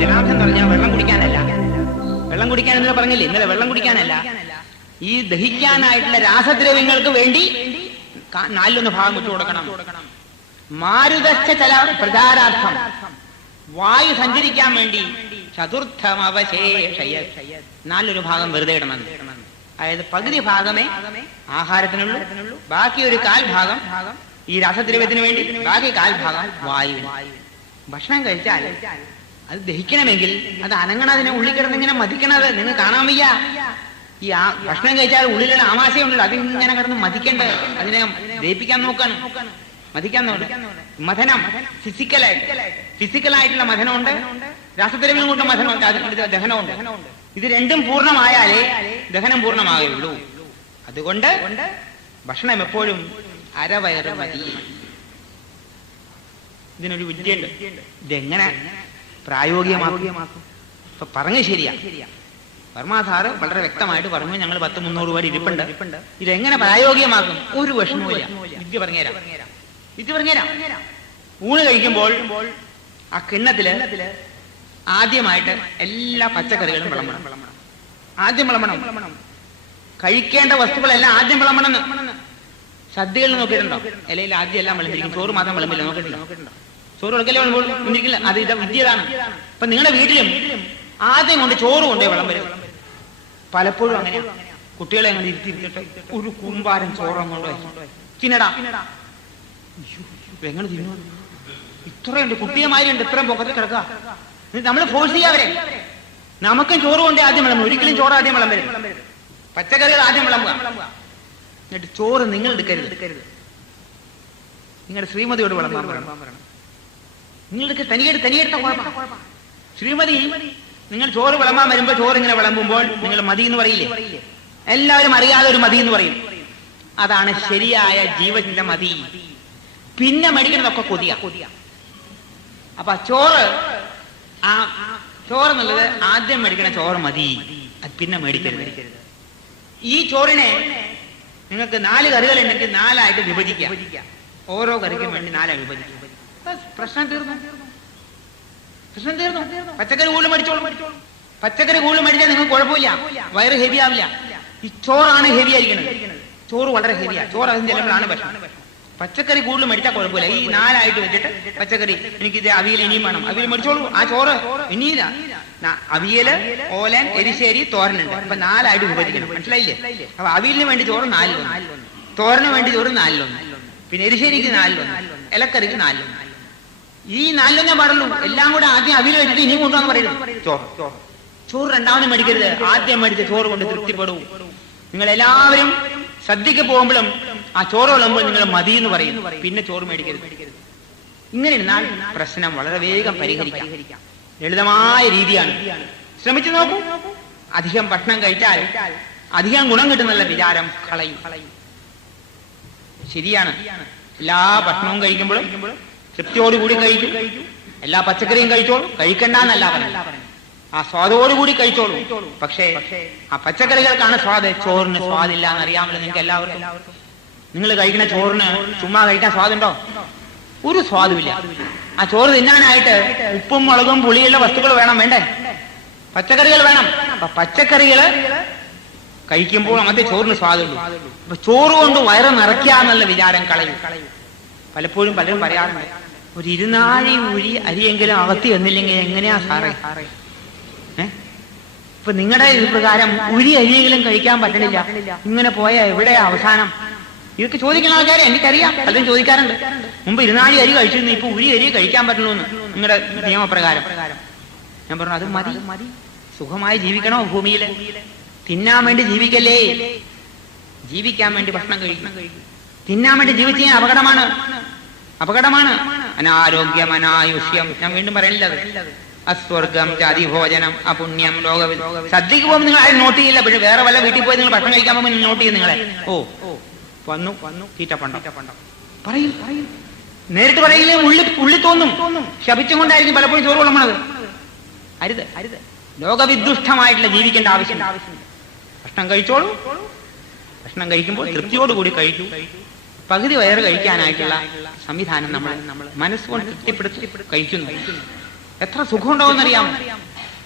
ജലാംശം എന്ന് പറഞ്ഞാൽ വെള്ളം കുടിക്കാനല്ല. വെള്ളം കുടിക്കാൻ എന്ന് പറഞ്ഞില്ലേ ഇന്നലെ, വെള്ളം കുടിക്കാനല്ല. ഈ ദഹിക്കാനായിട്ടുള്ള രാസദ്രവ്യങ്ങൾക്ക് വേണ്ടി 4 ഭാഗം വിട്ടു കൊടുക്കണം. മാരുതശ്ച ചല പ്രചാരാർത്ഥം, വായു സഞ്ചരിക്കാൻ വേണ്ടി ചതുർത്ഥമവശേഷയ 4 ഭാഗം വെറുതെ ഇടണം. അതായത് പകുതി ഭാഗമേ ആഹാരത്തിനുള്ളൂ, ബാക്കി ഒരു 1/4 ഭാഗം ഈ രാസദ്രവ്യത്തിന് വേണ്ടി, ബാക്കി 1/4 ഭാഗം വായു. ഭക്ഷണം കഴിച്ചാൽ അത് ദഹിക്കണമെങ്കിൽ അത് അനങ്ങണതിനെ ഉള്ളിൽ കിടന്നിങ്ങനെ മതിക്കണത് നിങ്ങൾ കാണാൻ വയ്യ. ഈ ഭക്ഷണം കഴിച്ചാൽ ഉള്ളിലുള്ള ആമാശയുണ്ടല്ലോ, അതിങ്ങനെ കിടന്ന് മതിക്കേണ്ട, അതിനെ ദഹിപ്പിക്കാൻ നോക്കണം, മതിക്കാൻ നോക്കണം. മഥനം ഫിസിക്കലായിട്ടുള്ള മഥനമുണ്ട്, രാസദ്രവ്യം കൊണ്ട് മഥനമുണ്ട്, ദഹനമുണ്ട്. ഇത് രണ്ടും പൂർണ്ണമായാലേ ദഹനം പൂർണ്ണമാകുള്ളൂ. അതുകൊണ്ട് ഭക്ഷണം എപ്പോഴും അരവയറ് മതി. ഇതിനൊരു വിദ്യയുണ്ട്. ഇതെങ്ങനെ പ്രായോഗികമാക്കും? ഇപ്പൊ പറഞ്ഞ ശരിയാ. വർമ്മ സാറ് വളരെ വ്യക്തമായിട്ട് പറഞ്ഞു. ഞങ്ങൾ 10-300 പേര് ഇരിപ്പുണ്ട്. ഇതെങ്ങനെ പ്രായോഗികമാക്കും? ഒരു വിഷമവുമില്ല. വിദ്യ പറഞ്ഞുതരാം. ഊണ് കഴിക്കുമ്പോൾ ആ കിണ്ണത്തില് ആദ്യമായിട്ട് എല്ലാ പച്ചക്കറികളും വിളമ്പണം. ആദ്യം വിളമ്പണം. കഴിക്കേണ്ട വസ്തുക്കളെല്ലാം ആദ്യം വിളമ്പണം. സദ്യകളിൽ നോക്കിയിട്ടുണ്ടോ? ഇലയിൽ ആദ്യം എല്ലാം വിളമ്പിരിക്കും, ചോറ് മാത്രം വിളമ്പില്ല. നോക്കിയിട്ടുണ്ടോ? ചോറ് വിളക്കല്ലേ വിളമ്പിരിക്കില്ല. അത് വിദ്യതാണ്. അപ്പൊ നിങ്ങളുടെ വീട്ടിലും ആദ്യം കൊണ്ട് ചോറ് കൊണ്ടേ വിളമ്പരും. പലപ്പോഴും അങ്ങനെയാണ്. കുട്ടികളെ അങ്ങനെ ഇരുത്തിയിട്ട് ഒരു കൂമ്പാരം ചോറും കൊണ്ട് തിന്നടാ. എങ്ങനെ തിന്നു? ഇത്രയുണ്ട്, കുട്ടിയമാരുണ്ട്, ഇത്രയും പൊക്കത്തിൽ കിടക്കുക. നമ്മൾ ഫോഴ്സ് ചെയ്യാവരെ. നമുക്കും ചോറ് കൊണ്ടേ ആദ്യം വിളമ്പും. ഒരിക്കലും ചോറ് ആദ്യം വിളമ്പരും. പച്ചക്കറികൾ ആദ്യം വിളമ്പുക. എന്നിട്ട് ചോറ് നിങ്ങൾ എടുക്കരുത്. നിങ്ങളുടെ ശ്രീമതിയോട് വിളമ്പാൻ പറയണം. നിങ്ങൾക്ക് തനിയെടുത്ത കുഴപ്പം. ശ്രീമതി നിങ്ങൾ ചോറ് വിളമ്പാൻ വരുമ്പോ ചോറ് ഇങ്ങനെ വിളമ്പുമ്പോൾ നിങ്ങൾ മതി എന്ന് പറയില്ലേ? എല്ലാവരും അറിയാതെ ഒരു മതി എന്ന് പറയും. അതാണ് ശരിയായ ജീവന്റെ മതി. പിന്നെ മേടിക്കുന്നതൊക്കെ കൊതിയ. അപ്പൊ ചോറ് എന്നുള്ളത് ആദ്യം മേടിക്കണ ചോറ് മതി, അത് പിന്നെ മേടിക്കരുത്. ഈ ചോറിനെ നിങ്ങൾക്ക് 4 കറികൾ ഉണ്ടെങ്കിൽ 4 ആയിട്ട് വിഭജിക്കാം. ഓരോ കറിക്കും വേണ്ടി 4 ആയി വിഭജിക്കാം. പ്രശ്നം തീർന്നു. പച്ചക്കറി കൂടുതൽ മേടിച്ചോളും. പച്ചക്കറി കൂടുതൽ മേടിച്ചാൽ നിങ്ങൾക്ക് കുഴപ്പമില്ല, വയറ് ഹെവി ആവില്ല. ഈ ചോറാണ് ഹെവി ആയിരിക്കുന്നത്. ചോറ് വളരെ ഹെവിയാണ്. ചോറ് അതിന് ചെല്ലുമ്പോഴാണ് പ്രശ്നം. പച്ചക്കറി കൂടുതൽ മേടിച്ചാൽ കുഴപ്പമില്ല. ഈ 4 ആയിട്ട് വെച്ചിട്ട് പച്ചക്കറി എനിക്കിത് അവിയൽ ഇനിയും വേണം, അവിയൽ മേടിച്ചോളൂ. ആ ചോറ് ഇനിയില്ല. അവിയല്, ഓലൻ, എരിശ്ശേരി, തോരനുണ്ട്. അപ്പൊ 4 ആയിട്ട് വിഭജിക്കണം. മനസ്സിലായില്ലേ? അപ്പൊ അവിയലിന് വേണ്ടി ചോറ് 4-1, തോരന് വേണ്ടി ചോറ് 4-1, പിന്നെ എരിശ്ശേരിക്ക് 4-1, ഇലക്കറിക്ക് 4-1. ഈ 4-1 പാടുള്ളൂ. എല്ലാം കൂടെ ആദ്യം അവിയൽ വെച്ചിട്ട് ഇനിയും കൊണ്ടുവന്ന് പറയുന്നത്. ചോറ് രണ്ടാമതും മേടിക്കരുത്. ആദ്യം മേടിച്ച് ചോറ് കൊണ്ട് തൃപ്തിപ്പെടൂ. നിങ്ങൾ എല്ലാവരും സദ്യക്ക് പോകുമ്പോഴും ആ ചോറ് വിളമ്പുമ്പോൾ നിങ്ങൾ മതി എന്ന് പറയും, പിന്നെ ചോറ് മേടിക്കരുത്. ഇങ്ങനെ ഇരുന്നാൽ പ്രശ്നം വളരെ വേഗം പരിഹരിക്കാം. ലളിതമായ രീതിയാണ്. ശ്രമിച്ചു നോക്കൂ. അധികം ഭക്ഷണം കഴിച്ചാൽ അധികം ഗുണം കിട്ടുന്നുള്ള വിചാരം കളയും. ശരിയാണ്. എല്ലാ ഭക്ഷണവും കഴിക്കുമ്പോഴും തൃപ്തിയോടുകൂടി കഴിക്കും. എല്ലാ പച്ചക്കറിയും കഴിച്ചോളൂ. കഴിക്കണ്ടെന്നല്ല പറഞ്ഞു. ആ സ്വാദോടുകൂടി കഴിച്ചോളൂ. പക്ഷേ ആ പച്ചക്കറികൾക്കാണ് സ്വാദ്, ചോറിന് സ്വാദില്ല എന്നറിയാമല്ലോ നിങ്ങൾക്ക് എല്ലാവർക്കും. നിങ്ങൾ കഴിക്കുന്ന ചോറിന് ചുമ്മാ കഴിക്കാൻ സ്വാദുണ്ടോ? ഒരു സ്വാദുമില്ല. ആ ചോറ് തിന്നാനായിട്ട് ഉപ്പും മുളകും പുളിയുള്ള വസ്തുക്കൾ വേണ്ടേ? പച്ചക്കറികൾ വേണം. അപ്പൊ പച്ചക്കറികള് കഴിക്കുമ്പോൾ അങ്ങനത്തെ ചോറിന് സ്വാദുള്ളൂ. അപ്പൊ ചോറ് കൊണ്ട് വയറ് നിറയ്ക്കാന്നുള്ള വിചാരം കളയും. പലപ്പോഴും പലരും പറയാറുണ്ട്, ഒരു 2 ഉഴി അരിയെങ്കിലും അകത്തി വന്നില്ലെങ്കിൽ എങ്ങനെയാ സാറേ? ഇപ്പൊ നിങ്ങളുടെ ഇത് പ്രകാരം ഉഴി അരിയെങ്കിലും കഴിക്കാൻ പറ്റണില്ല, ഇങ്ങനെ പോയാ എവിടെയാ അവസാനം? ഇതൊക്കെ ചോദിക്കുന്ന ആൾക്കാരെ എനിക്കറിയാം, പലരും ചോദിക്കാറുണ്ട്. മുമ്പ് 2 അരി കഴിച്ചിരുന്നു, ഇപ്പൊ ഉഴി അരി കഴിക്കാൻ പറ്റണമെന്ന് നിങ്ങളുടെ നിയമപ്രകാരം. ഞാൻ പറഞ്ഞു, അത് മതി. സുഖമായി ജീവിക്കണോ ഭൂമിയില്? തിന്നാൻ വേണ്ടി ജീവിക്കല്ലേ. ജീവിക്കാൻ വേണ്ടി ഭക്ഷണം കഴിക്കണം. തിന്നാൻ വേണ്ടി ജീവിച്ചു കഴിഞ്ഞാൽ അപകടമാണ്. അനാരോഗ്യം, അനായുഷ്യം. ഞാൻ വീണ്ടും പറയണില്ല. അസ്വർഗം, ജാതിഭോജനം, അപുണ്യം, സദ്യക്ക് പോകുമ്പോൾ നിങ്ങൾ ആരും നോട്ട് ചെയ്യില്ല. പക്ഷെ വേറെ വല്ല വീട്ടിൽ പോയി നിങ്ങൾ ഭക്ഷണം കഴിക്കാൻ പോകുമ്പോൾ നോട്ട് ചെയ്യും നിങ്ങളെ. വന്നു തീറ്റപ്പണ്ടം പറയും. നേരിട്ട് പറയില്ലേ, ഉള്ളിൽ തോന്നും. ശപിച്ചും കൊണ്ടായിരിക്കും പലപ്പോഴും ചോറ് വിളമ്പണത്. അരുത്. ലോകവിദുഷ്ടമായിട്ടുള്ള ജീവിക്കേണ്ട ആവശ്യം. ഭക്ഷണം കഴിച്ചോളൂ. ഭക്ഷണം കഴിക്കുമ്പോൾ തൃപ്തിയോടുകൂടി കഴിക്കൂ. പകുതി വയറ് കഴിക്കാനായിട്ടുള്ള സംവിധാനം നമ്മൾ മനസ്സുകൊണ്ട് തൃപ്തിപ്പെടുത്തി കഴിക്കുന്നു. എത്ര സുഖം ഉണ്ടാവുമെന്നറിയാമോ?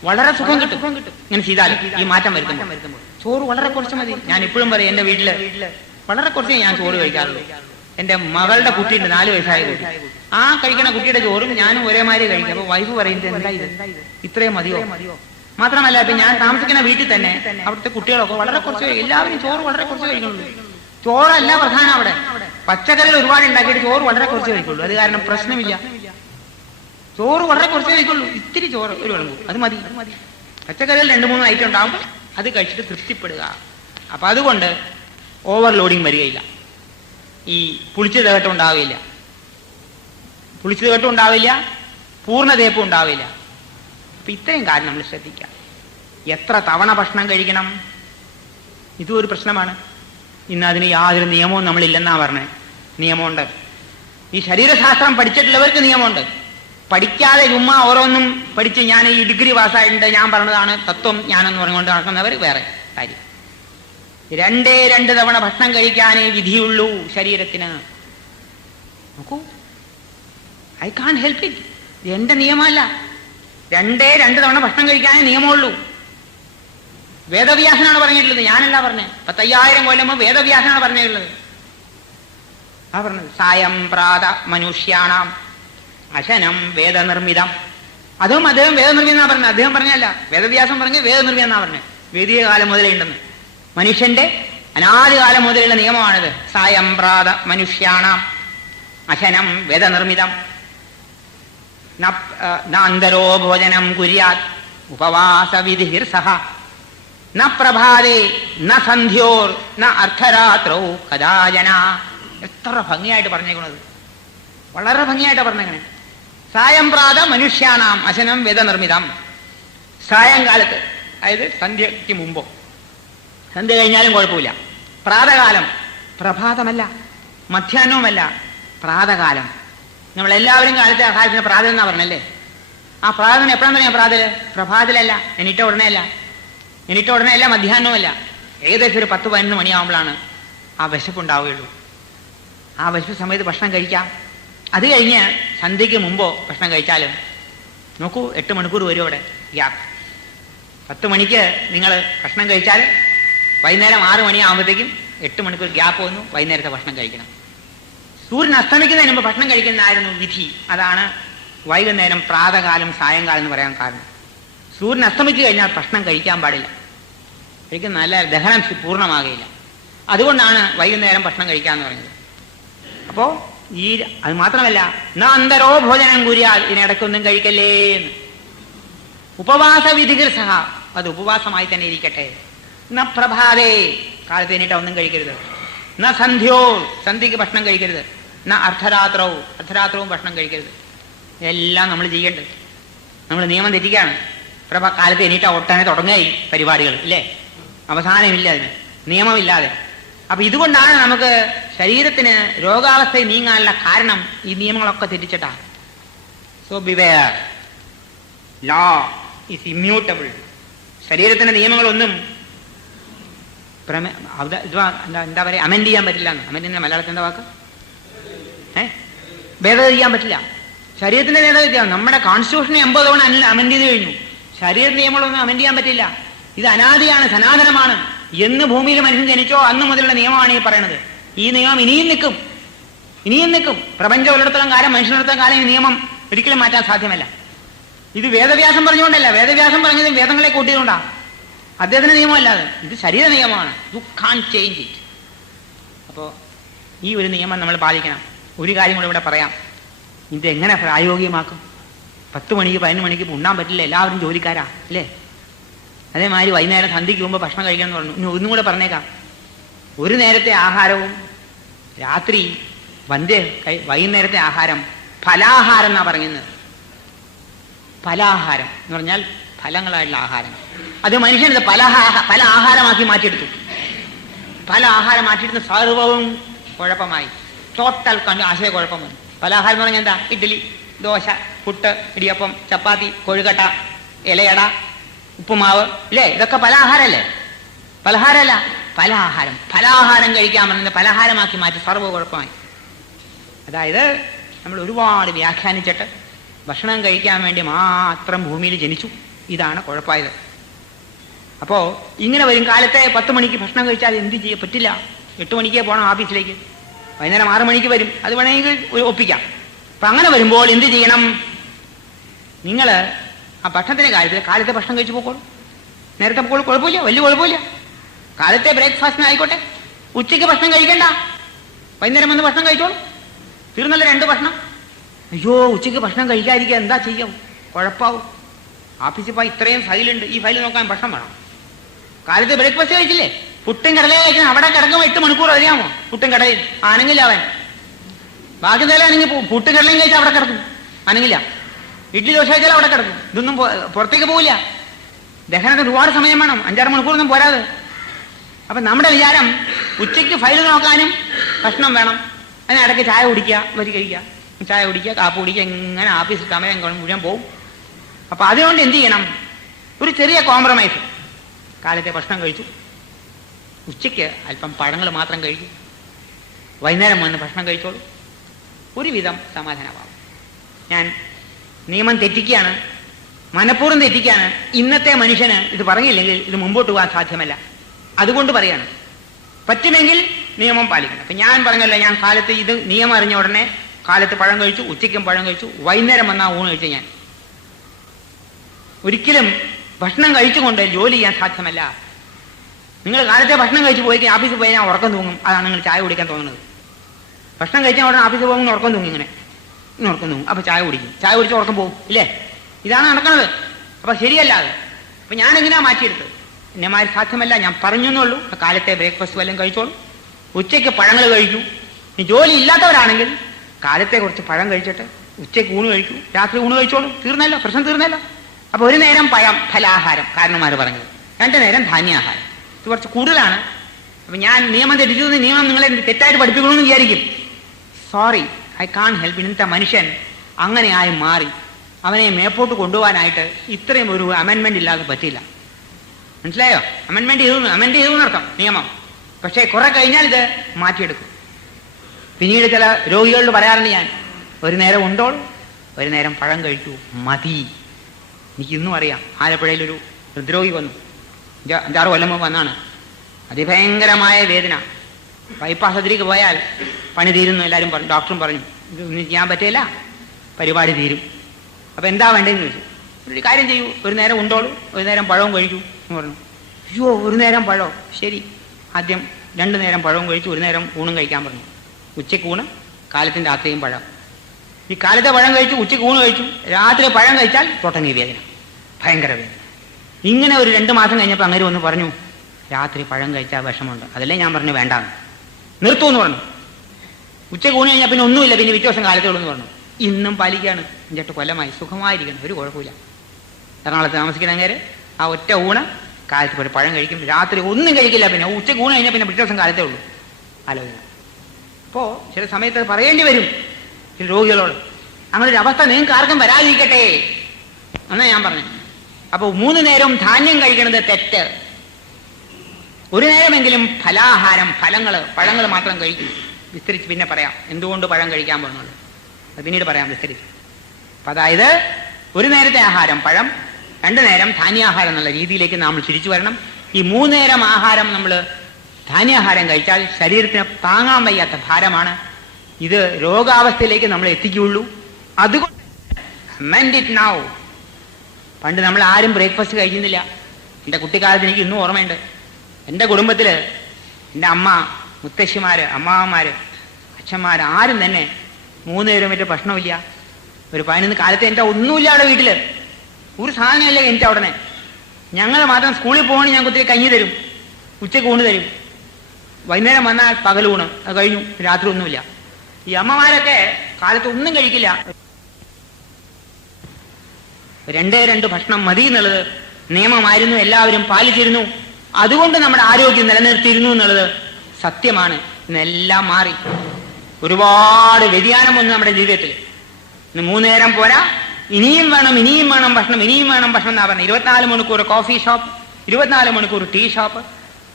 വളരെ സുഖം കിട്ടും ഇങ്ങനെ ചെയ്താൽ. ഈ മാറ്റം വരുത്തുമ്പോൾ ചോറ് വളരെ കുറച്ച് മതി. ഞാൻ ഇപ്പോഴും പറയും, എന്റെ വീട്ടില് വളരെ കുറച്ച് ഞാൻ ചോറ് കഴിക്കാറുള്ളൂ. എന്റെ മകളുടെ കുട്ടിയുണ്ട്, 4 വയസ്സായ കുട്ടി. ആ കഴിക്കണ കുട്ടിയുടെ ചോറും ഞാനും ഒരേമാതിരി കഴിക്കും. അപ്പൊ വൈഫ് പറയുന്നത് എന്താ ഇത്, ഇത്രയും മതിയോ? മാത്രമല്ല ഇപ്പൊ ഞാൻ താമസിക്കുന്ന വീട്ടിൽ തന്നെ അവിടുത്തെ കുട്ടികളൊക്കെ വളരെ കുറച്ച്, എല്ലാവരും ചോറ് വളരെ കുറച്ച് കഴിക്കുള്ളൂ. ചോറല്ല പ്രധാനം അവിടെ, പച്ചക്കറികൾ ഒരുപാട് ഉണ്ടാക്കിയിട്ട് ചോറ് വളരെ കുറച്ച് കഴിക്കുള്ളൂ. അത് കാരണം പ്രശ്നമില്ല. ചോറ് വളരെ കുറച്ച് കഴിക്കുള്ളൂ. ഇത്തിരി ചോറ് ഒരു വിളമ്പും, അത് മതി. പച്ചക്കറികൾ 2-3 ഐറ്റം ഉണ്ടാകുമ്പോൾ അത് കഴിച്ചിട്ട് തൃപ്തിപ്പെടുക. അപ്പൊ അതുകൊണ്ട് ഓവർലോഡിങ് വരികയില്ല. ഈ പുളിച്ചത് കേട്ടം ഉണ്ടാവില്ല, പൂർണ്ണതേപ്പും ഉണ്ടാവില്ല. അപ്പൊ ഇത്രയും കാര്യം നമ്മൾ ശ്രദ്ധിക്കാം. എത്ര തവണ ഭക്ഷണം കഴിക്കണം, ഇതും ഒരു പ്രശ്നമാണ്. ഇന്ന് അതിന് യാതൊരു നിയമവും നമ്മളില്ലെന്നാ പറഞ്ഞത്. നിയമമുണ്ട്. ഈ ശരീരശാസ്ത്രം പഠിച്ചിട്ടുള്ളവർക്ക് നിയമമുണ്ട്. പഠിക്കാതെ ചുമ്മാ ഓരോന്നും പഠിച്ച് ഞാൻ ഈ ഡിഗ്രി പാസ്സായിട്ടുണ്ട്, ഞാൻ പറഞ്ഞതാണ് തത്വം ഞാനെന്ന് പറഞ്ഞുകൊണ്ട് നടക്കുന്നവർ വേറെ കാര്യം. 2 തവണ ഭക്ഷണം കഴിക്കാനേ വിധിയുള്ളൂ ശരീരത്തിന്. നോക്കൂ, ഐ കാൺ ഹെൽപ്പ് ഇറ്റ്. എന്റെ നിയമമല്ല. 2 തവണ ഭക്ഷണം കഴിക്കാനേ നിയമമുള്ളൂ. വേദവ്യാസനാണ് പറഞ്ഞിട്ടുള്ളത്, ഞാനല്ല പറഞ്ഞത്. 10,000 കൊല്ലം വേദവ്യാസനാണ് പറഞ്ഞിട്ടുള്ളത്. ആ പറഞ്ഞത് സായം പ്രാത മനുഷ്യാണാം അശനം വേദനിർമ്മിതം. അതും അദ്ദേഹം വേദനിർമ്മിതം എന്നാ പറഞ്ഞത്, അദ്ദേഹം പറഞ്ഞല്ല. വേദവ്യാസം പറഞ്ഞ് വേദനിർമ്മിതം എന്നാ പറഞ്ഞത്. വേദിക കാലം മുതലേ ഉണ്ടെന്ന്. മനുഷ്യന്റെ അനാദികാലം മുതലുള്ള നിയമമാണിത്. സായം പ്രാത മനുഷ്യാണാം അശനം വേദനിർമ്മിതം. നാന്തരോ ഭോജനം കുര്യാത് ഉപവാസവിധിർ സഹ ന പ്രഭാതേ ന സന്ധ്യോർ ന അർദ്ധരാത്രോ കദാജന. എത്ര ഭംഗിയായിട്ട് പറഞ്ഞേക്കുന്നത്, വളരെ ഭംഗിയായിട്ട് പറഞ്ഞേക്കണേ. സായം പ്രാത മനുഷ്യാണാം അശനം വേദനിർമ്മിതം. സായങ്കാലത്ത്, അതായത് സന്ധ്യയ്ക്ക് മുമ്പോ, സന്ധ്യ കഴിഞ്ഞാലും കുഴപ്പമില്ല. പ്രാതകാലം, പ്രഭാതമല്ല മധ്യാഹ്നവുമല്ല, പ്രാതകാലം. നമ്മളെല്ലാവരും കാലത്തെ ആഹാരത്തിന് പ്രാതൽ എന്നാ പറഞ്ഞല്ലേ. ആ പ്രാതന് എപ്പോഴാണ് പറയാം? പ്രാതല് പ്രഭാതത്തിലല്ല, എണീറ്റ ഉടനെ അല്ല, മധ്യാഹ്നവുമല്ല. ഏകദേശം ഒരു 10-11 മണിയാവുമ്പോഴാണ് ആ വിശപ്പുണ്ടാവുകയുള്ളൂ. ആ വിശപ്പ് സമയത്ത് ഭക്ഷണം കഴിക്കാം. അത് കഴിഞ്ഞ് സന്ധ്യയ്ക്ക് മുമ്പോ ഭക്ഷണം കഴിച്ചാലും നോക്കൂ, 8 മണിക്കൂർ വരും അവിടെ ഗ്യാപ്പ്. 10 മണിക്ക് നിങ്ങൾ ഭക്ഷണം കഴിച്ചാൽ വൈകുന്നേരം 6 മണിയാകുമ്പോഴത്തേക്കും 8 മണിക്കൂർ ഗ്യാപ്പ് വന്നു. വൈകുന്നേരത്തെ ഭക്ഷണം കഴിക്കണം. സൂര്യൻ അസ്തമിക്കുന്നതിന് മുമ്പ് ഭക്ഷണം കഴിക്കുന്നതായിരുന്നു വിധി. അതാണ് വൈകുന്നേരം പ്രാതകാലം സായങ്കാലം എന്ന് പറയാൻ കാരണം. സൂര്യൻ അസ്തമിച്ചു കഴിഞ്ഞാൽ ഭക്ഷണം കഴിക്കാൻ പാടില്ല. കഴിക്കുന്ന നല്ല ദഹനം പൂർണ്ണമാകുകയില്ല. അതുകൊണ്ടാണ് വൈകുന്നേരം ഭക്ഷണം കഴിക്കാന്ന് പറഞ്ഞത്. അപ്പോ അത് മാത്രമല്ല, അന്തരോ ഭോജനം കുര്യാൽ, ഇതിനിടയ്ക്കൊന്നും കഴിക്കല്ലേ എന്ന്. ഉപവാസ വിധികൾ സഹ, അത് ഉപവാസമായി തന്നെ ഇരിക്കട്ടെ. ന പ്രഭാതേ, കാലത്ത് കഴിഞ്ഞിട്ട് ഒന്നും കഴിക്കരുത്. ന സന്ധ്യോ, സന്ധ്യക്ക് ഭക്ഷണം കഴിക്കരുത്. ന അർദ്ധരാത്രവും ഭക്ഷണം കഴിക്കരുത്. എല്ലാം നമ്മൾ ചെയ്യേണ്ടത്. നമ്മൾ നിയമം തെറ്റിക്കുകയാണ്. കാലത്ത് എണീറ്റ ഒട്ടനെ തുടങ്ങുകയായി പരിപാടികൾ, ഇല്ലേ? അവസാനമില്ല അതിന്, നിയമമില്ലാതെ. അപ്പൊ ഇതുകൊണ്ടാണ് നമുക്ക് ശരീരത്തിന് രോഗാവസ്ഥ നീങ്ങാനുള്ള കാരണം ഈ നിയമങ്ങളൊക്കെ തെറ്റിച്ചിട്ടാ. So beware, law is immutable. ശരീരത്തിന്റെ നിയമങ്ങളൊന്നും എന്താ പറയാ, അമെൻഡ് ചെയ്യാൻ പറ്റില്ല. അമെൻഡിന്റെ മലയാളത്തിൽ എന്താ വാക്ക്? ഭേദഗതി ചെയ്യാൻ പറ്റില്ല. ശരീരത്തിന്റെ ഭേദഗതി. നമ്മുടെ കോൺസ്റ്റിറ്റ്യൂഷനെ 80 തവണ അമെൻഡ് ചെയ്ത് കഴിഞ്ഞു. ശരീര നിയമങ്ങളൊന്നും അമെൻഡ് ചെയ്യാൻ പറ്റില്ല. ഇത് അനാദിയാണ്, സനാതനമാണ്. എന്ന് ഭൂമിയിൽ മനുഷ്യൻ ജനിച്ചോ അന്ന് മുതലുള്ള നിയമമാണ് ഈ പറയുന്നത്. ഈ നിയമം ഇനിയും നിൽക്കും. പ്രപഞ്ചം ഉള്ളിടത്തോളം കാലം, മനുഷ്യനിടത്തോളം കാലം ഈ നിയമം ഒരിക്കലും മാറ്റാൻ സാധ്യമല്ല. ഇത് വേദവ്യാസം പറഞ്ഞുകൊണ്ടല്ല, വേദവ്യാസം പറഞ്ഞത് വേദങ്ങളെ കൂട്ടിയതുകൊണ്ടാണ്. അദ്ദേഹത്തിന്റെ നിയമമല്ലാതെ ഇത് ശരീര നിയമമാണ്. You can change it. അപ്പോൾ ഈ ഒരു നിയമം നമ്മൾ പാലിക്കണം. ഒരു കാര്യം കൂടെ ഇവിടെ പറയാം. ഇതെങ്ങനെ പ്രായോഗികമാക്കും? 10 മണിക്ക് 11 മണിക്ക് ഉണ്ണാൻ പറ്റില്ല, എല്ലാവരും ജോലിക്കാരാ, അല്ലേ? അതേമാതിരി വൈകുന്നേരം സന്ധ്യയ്ക്ക് മുമ്പ് ഭക്ഷണം കഴിക്കണം എന്ന് പറഞ്ഞു. ഇനി ഒന്നും കൂടെ പറഞ്ഞേക്കാം. ഒരു നേരത്തെ ആഹാരവും രാത്രി വൈകുന്നേരത്തെ ആഹാരം ഫലാഹാരം എന്നാ പറയുന്നത്. ഫലാഹാരം എന്ന് പറഞ്ഞാൽ ഫലങ്ങളായിട്ടുള്ള ആഹാരം. അത് മനുഷ്യനത് പല ആഹാരമാക്കി മാറ്റിയെടുത്തു. പല ആഹാരം മാറ്റിയെടുത്ത് സർവവും കുഴപ്പമായി. ടോട്ടൽ ആശയക്കുഴപ്പം വന്നു. പലഹാരം എന്ന് പറഞ്ഞാൽ എന്താ? ഇഡ്ഡലി, ദോശ, പുട്ട്, ഇടിയപ്പം, ചപ്പാത്തി, കൊഴുകട്ട, ഇലയട, ഉപ്പുമാവ്, ഇല്ലേ? ഇതൊക്കെ പലഹാരമല്ലേ? പലഹാരമല്ല, ഫലാഹാരം കഴിക്കാൻ പറഞ്ഞത് പലഹാരമാക്കി മാറ്റി സർവ്വ കുഴപ്പമായി. അതായത് നമ്മൾ ഒരുപാട് വ്യാഖ്യാനിച്ചിട്ട് ഭക്ഷണം കഴിക്കാൻ വേണ്ടി മാത്രം ഭൂമിയിൽ ജനിച്ചു. ഇതാണ് കുഴപ്പമായത്. അപ്പോൾ ഇങ്ങനെ വരും. കാലത്തെ 10 മണിക്ക് ഭക്ഷണം കഴിച്ചാൽ എന്ത് ചെയ്യാൻ പറ്റില്ല. 8 മണിക്കേ പോകണം ഓഫീസിലേക്ക്. വൈകുന്നേരം 6 മണിക്ക് വരും. അത് വേണമെങ്കിൽ ഒപ്പിക്കാം. അപ്പം അങ്ങനെ വരുമ്പോൾ എന്ത് ചെയ്യണം? നിങ്ങൾ ആ ഭക്ഷണത്തിൻ്റെ കാര്യത്തിൽ കാലത്തെ ഭക്ഷണം കഴിച്ച് പോക്കോളൂ. നേരത്തെ പോക്കോളൂ, കുഴപ്പമില്ല, വലിയ കുഴപ്പമില്ല. കാലത്തെ ബ്രേക്ക്ഫാസ്റ്റിന് ആയിക്കോട്ടെ. ഉച്ചയ്ക്ക് ഭക്ഷണം കഴിക്കണ്ട, വൈകുന്നേരം വന്ന് ഭക്ഷണം കഴിച്ചോളൂ. തീർന്നല്ല 2 ഭക്ഷണം. അയ്യോ, ഉച്ചയ്ക്ക് ഭക്ഷണം കഴിക്കാതിരിക്കുക, എന്താ ചെയ്യാം? കുഴപ്പമാവും. ഓഫീസിൽ പോയി ഇത്രയും ഫയലുണ്ട്, ഈ ഫയൽ നോക്കാൻ ഭക്ഷണം വേണം. കാലത്ത് ബ്രേക്ക്ഫാസ്റ്റ് കഴിച്ചില്ലേ? പുട്ടും കടലയും കഴിക്കണം. അവിടെ കിടക്കും 8 മണിക്കൂർ അറിയാമോ? പുട്ടും കടലയും ആണെങ്കില്ല അവൻ. ബാക്കി നേരമാണെങ്കിൽ പുട്ടും കടലയും കഴിച്ചാൽ അവിടെ കിടക്കും, ആണെങ്കില്ല. ഇഡ്ഡലി ദോശ കഴിച്ചാൽ അവിടെ കിടക്കും. ഇതൊന്നും പുറത്തേക്ക് പോവില്ല. ദഹനത്തിന് ഒരുപാട് സമയം വേണം, 5-6 മണിക്കൂറൊന്നും പോരാതെ. അപ്പം നമ്മുടെ വിചാരം ഉച്ചയ്ക്ക് ഫയൽ നോക്കാനും ഭക്ഷണം വേണം, അതിനിടയ്ക്ക് ചായ കുടിക്കുക, വരി കഴിക്കുക, ചായ കുടിക്കുക, കാപ്പ് കുടിക്കുക, ഇങ്ങനെ ഓഫീസിൽ സമയം മുഴുവൻ പോവും. അപ്പം അതുകൊണ്ട് എന്ത് ചെയ്യണം? ഒരു ചെറിയ കോംപ്രമൈസ്. കാലത്തെ ഭക്ഷണം കഴിച്ചു, ഉച്ചയ്ക്ക് അല്പം പഴങ്ങൾ മാത്രം കഴിക്കും, വൈകുന്നേരം വന്ന് ഭക്ഷണം കഴിച്ചോളൂ. ഒരുവിധം സമാധാനമാവും. ഞാൻ നിയമം തെറ്റിക്കുകയാണ്, മനഃപൂർവ്വം തെറ്റിക്കുകയാണ്. ഇന്നത്തെ മനുഷ്യന് ഇത് പറഞ്ഞില്ലെങ്കിൽ ഇത് മുമ്പോട്ട് പോകാൻ സാധ്യമല്ല. അതുകൊണ്ട് പറയാണ്, പറ്റുമെങ്കിൽ നിയമം പാലിക്കണം. അപ്പം ഞാൻ പറഞ്ഞല്ലോ, ഞാൻ കാലത്ത് ഇത് നിയമം അറിഞ്ഞ ഉടനെ കാലത്ത് പഴം കഴിച്ചു, ഉച്ചയ്ക്കും പഴം കഴിച്ചു, വൈകുന്നേരം വന്നാൽ ഊണ് കഴിച്ചു. ഞാൻ ഒരിക്കലും ഭക്ഷണം കഴിച്ചുകൊണ്ട് ജോലി ചെയ്യാൻ സാധ്യമല്ല. നിങ്ങൾ കാലത്തെ ഭക്ഷണം കഴിച്ച് പോയി ഓഫീസിൽ പോയി ഞാൻ ഉറക്കം തൂങ്ങും. അതാണ് നിങ്ങൾ ചായ കുടിക്കാൻ തോന്നുന്നത്. ഭക്ഷണം കഴിച്ചാൽ ഉടനെ ഓഫീസിൽ പോകുന്ന ഉറക്കം തൂങ്ങി, ഇങ്ങനെ ഉറക്കം തൂങ്ങും. അപ്പോൾ ചായ കുടിക്കും, ചായ കുടിച്ച് ഉറക്കം പോകും, ഇല്ലേ? ഇതാണ് നടക്കുന്നത്. അപ്പോൾ ശരിയല്ല അത്. അപ്പം ഞാനെങ്ങനെയാ മാറ്റിയെടുത്തത്? എന്നെമാതിരി സാധ്യമല്ല. ഞാൻ പറഞ്ഞു എന്നുള്ളൂ. കാലത്തെ ബ്രേക്ക്ഫാസ്റ്റ് വല്ലതും കഴിച്ചോളൂ, ഉച്ചയ്ക്ക് പഴങ്ങൾ കഴിക്കൂ. ഇനി ജോലി ഇല്ലാത്തവരാണെങ്കിൽ കാലത്തെ കുറച്ച് പഴം കഴിച്ചിട്ട് ഉച്ചയ്ക്ക് ഊണ് കഴിക്കൂ, രാത്രി ഊണ് കഴിച്ചോളൂ. തീർന്നല്ലോ, പ്രശ്നം തീർന്നല്ലോ. അപ്പോൾ ഒരു നേരം പഴം ഫലാഹാരം, കാരണന്മാർ പറഞ്ഞത്. 2 നേരം ധാന്യാഹാരം. ഇത് കുറച്ച് കൂടുതലാണ്. അപ്പം ഞാൻ നിയമം തെറ്റിച്ചു, നിയമം നിങ്ങളെ തെറ്റായിട്ട് പഠിപ്പിക്കണമെന്ന് വിചാരിക്കും. Sorry, I can't help. ഇന്നത്തെ മനുഷ്യൻ അങ്ങനെ ആയി മാറി. അവനെ മേപ്പോട്ട് കൊണ്ടുപോകാനായിട്ട് ഇത്രയും ഒരു അമെൻമെന്റ് ഇല്ലാതെ പറ്റില്ല. മനസ്സിലായോ? അമെൻമെന്റ് ചെയ്തു എന്നർത്ഥം നിയമം. പക്ഷേ കുറെ കഴിഞ്ഞാൽ ഇത് മാറ്റിയെടുക്കും. പിന്നീട് ചില രോഗികളോട് പറയാറുണ്ട് ഞാൻ, ഒരു നേരം ഉണ്ടോളൂ, ഒരു നേരം പഴം കഴിക്കൂ, മതി. എനിക്കിന്നും അറിയാം, ആലപ്പുഴയിലൊരു ഹൃദ്രോഗി വന്നു, 5-6 കൊല്ലം മുമ്പ് വന്നാണ്. അതിഭയങ്കരമായ വേദന. ബൈപ്പാസ് സർജറിക്ക് പോയാൽ പണി തീരുന്നു എല്ലാവരും പറഞ്ഞു. ഡോക്ടറും പറഞ്ഞു ഇതൊന്നും ചെയ്യാൻ പറ്റില്ല, പരിപാടി തീരും. അപ്പം എന്താ വേണ്ടതെന്ന് ചോദിച്ചു. ഒരു കാര്യം ചെയ്യൂ, ഒരു നേരം ഉണ്ടോളൂ, ഒരു നേരം പഴവും കഴിക്കൂ എന്ന് പറഞ്ഞു. അയ്യോ, ഒരു നേരം പഴം, ശരി. ആദ്യം 2 നേരം പഴവും കഴിച്ചു, ഒരു നേരം ഊണും കഴിക്കാൻ പറഞ്ഞു. ഉച്ചയ്ക്ക് ഊണ്, കാലത്തും രാത്രിയും പഴം. ഈ കാലത്തെ പഴം കഴിച്ചു, ഉച്ചയ്ക്ക് ഊണ് കഴിച്ചു, രാത്രി പഴം കഴിച്ചാൽ തുടങ്ങിയ വേദന, ഭയങ്കര വേദന. ഇങ്ങനെ ഒരു 2 മാസം കഴിഞ്ഞപ്പോൾ അങ്ങനെ ഒന്ന് പറഞ്ഞു, രാത്രി പഴം കഴിച്ചാൽ വിഷമമുണ്ട്. അതല്ലേ ഞാൻ പറഞ്ഞു വേണ്ടാന്ന്, നിർത്തുമെന്ന് പറഞ്ഞു. ഉച്ചയ്ക്ക് ഊണ് കഴിഞ്ഞാൽ പിന്നെ ഒന്നുമില്ല, പിന്നെ പിറ്റേ ദിവസം കാലത്തേ ഉള്ളൂ എന്ന് പറഞ്ഞു. ഇന്നും പാലിക്കുകയാണ്. 5-8 കൊല്ലമായി സുഖമായിരിക്കണം, ഒരു കുഴപ്പമില്ല. എറണാകുളത്ത് താമസിക്കുന്ന അങ്ങേര് ആ ഒറ്റ ഊണ് കാലത്ത് ഒരു പഴം കഴിക്കും, രാത്രി ഒന്നും കഴിക്കില്ല. പിന്നെ ഉച്ചയ്ക്ക് ഊണ് കഴിഞ്ഞാൽ പിന്നെ പിറ്റേ ദിവസം കാലത്തേ ഉള്ളൂ. ആലോചന. അപ്പോൾ ചില സമയത്ത് അത് പറയേണ്ടി വരും ചില രോഗികളോട്. അങ്ങനെ ഒരു അവസ്ഥ നിങ്ങൾക്ക് ആർക്കും വരാതിരിക്കട്ടെ എന്നാ ഞാൻ പറഞ്ഞു. അപ്പോൾ 3 നേരവും ധാന്യം കഴിക്കണത് തെറ്റ്. ഒരു നേരമെങ്കിലും ഫലാഹാരം, പഴങ്ങൾ മാത്രം കഴിക്കും. വിസ്തരിച്ച് പിന്നെ പറയാം എന്തുകൊണ്ട് പഴം കഴിക്കാൻ പോകുന്നുള്ളൂ, അത് പിന്നീട് പറയാം വിസ്തരിച്ച്. അപ്പം അതായത് ഒരു നേരത്തെ ആഹാരം പഴം, 2 നേരം ധാന്യാഹാരം എന്നുള്ള രീതിയിലേക്ക് നമ്മൾ തിരിച്ചു വരണം. ഈ 3 നേരം ആഹാരം നമ്മൾ ധാന്യാഹാരം കഴിച്ചാൽ ശരീരത്തിന് താങ്ങാൻ വയ്യാത്ത ഭാരമാണ്. ഇത് രോഗാവസ്ഥയിലേക്ക് നമ്മൾ എത്തിക്കുകയുള്ളൂ. അതുകൊണ്ട് മെൻഡ് ഇറ്റ് നൗ. പണ്ട് നമ്മൾ ആരും ബ്രേക്ക്ഫാസ്റ്റ് കഴിക്കുന്നില്ല. എൻ്റെ കുട്ടിക്കാലത്ത് എനിക്ക് ഇന്നും ഓർമ്മയുണ്ട്. എൻ്റെ കുടുംബത്തിൽ എൻ്റെ അമ്മ, മുത്തശ്ശിമാർ, അമ്മാവന്മാർ, അച്ഛന്മാർ ആരും തന്നെ 3 നേരം മറ്റേ ഭക്ഷണമില്ല. ഒരു 11 കാലത്ത് എൻ്റെ ഒന്നുമില്ല അവിടെ വീട്ടിൽ, ഒരു സാധനമില്ല എനിക്ക് ഉടനെ. ഞങ്ങൾ മാത്രം സ്കൂളിൽ പോകണമെങ്കിൽ ഞങ്ങൾക്ക് ഒത്തിരി കഞ്ഞി തരും, ഉച്ചയ്ക്ക് ഊണ് തരും, വൈകുന്നേരം വന്നാൽ പകലൂണ്, അത് കഴിഞ്ഞു, രാത്രി ഒന്നുമില്ല. ഈ അമ്മമാരൊക്കെ കാലത്ത് ഒന്നും കഴിക്കില്ല. 2 ഭക്ഷണം മതി എന്നുള്ളത് നിയമമായിരുന്നു, എല്ലാവരും പാലിച്ചിരുന്നു. അതുകൊണ്ട് നമ്മുടെ ആരോഗ്യം നിലനിർത്തിയിരുന്നു എന്നുള്ളത് സത്യമാണ്. ഇന്നെല്ലാം മാറി, ഒരുപാട് വ്യതിയാനം വന്നു നമ്മുടെ ജീവിതത്തിൽ. ഇന്ന് 3 നേരം പോരാ, ഇനിയും വേണം ഭക്ഷണം, ഇനിയും വേണം ഭക്ഷണം എന്നാ പറഞ്ഞത്. 24 മണിക്കൂർ കോഫി ഷോപ്പ്, 24 മണിക്കൂർ ടീ ഷോപ്പ്,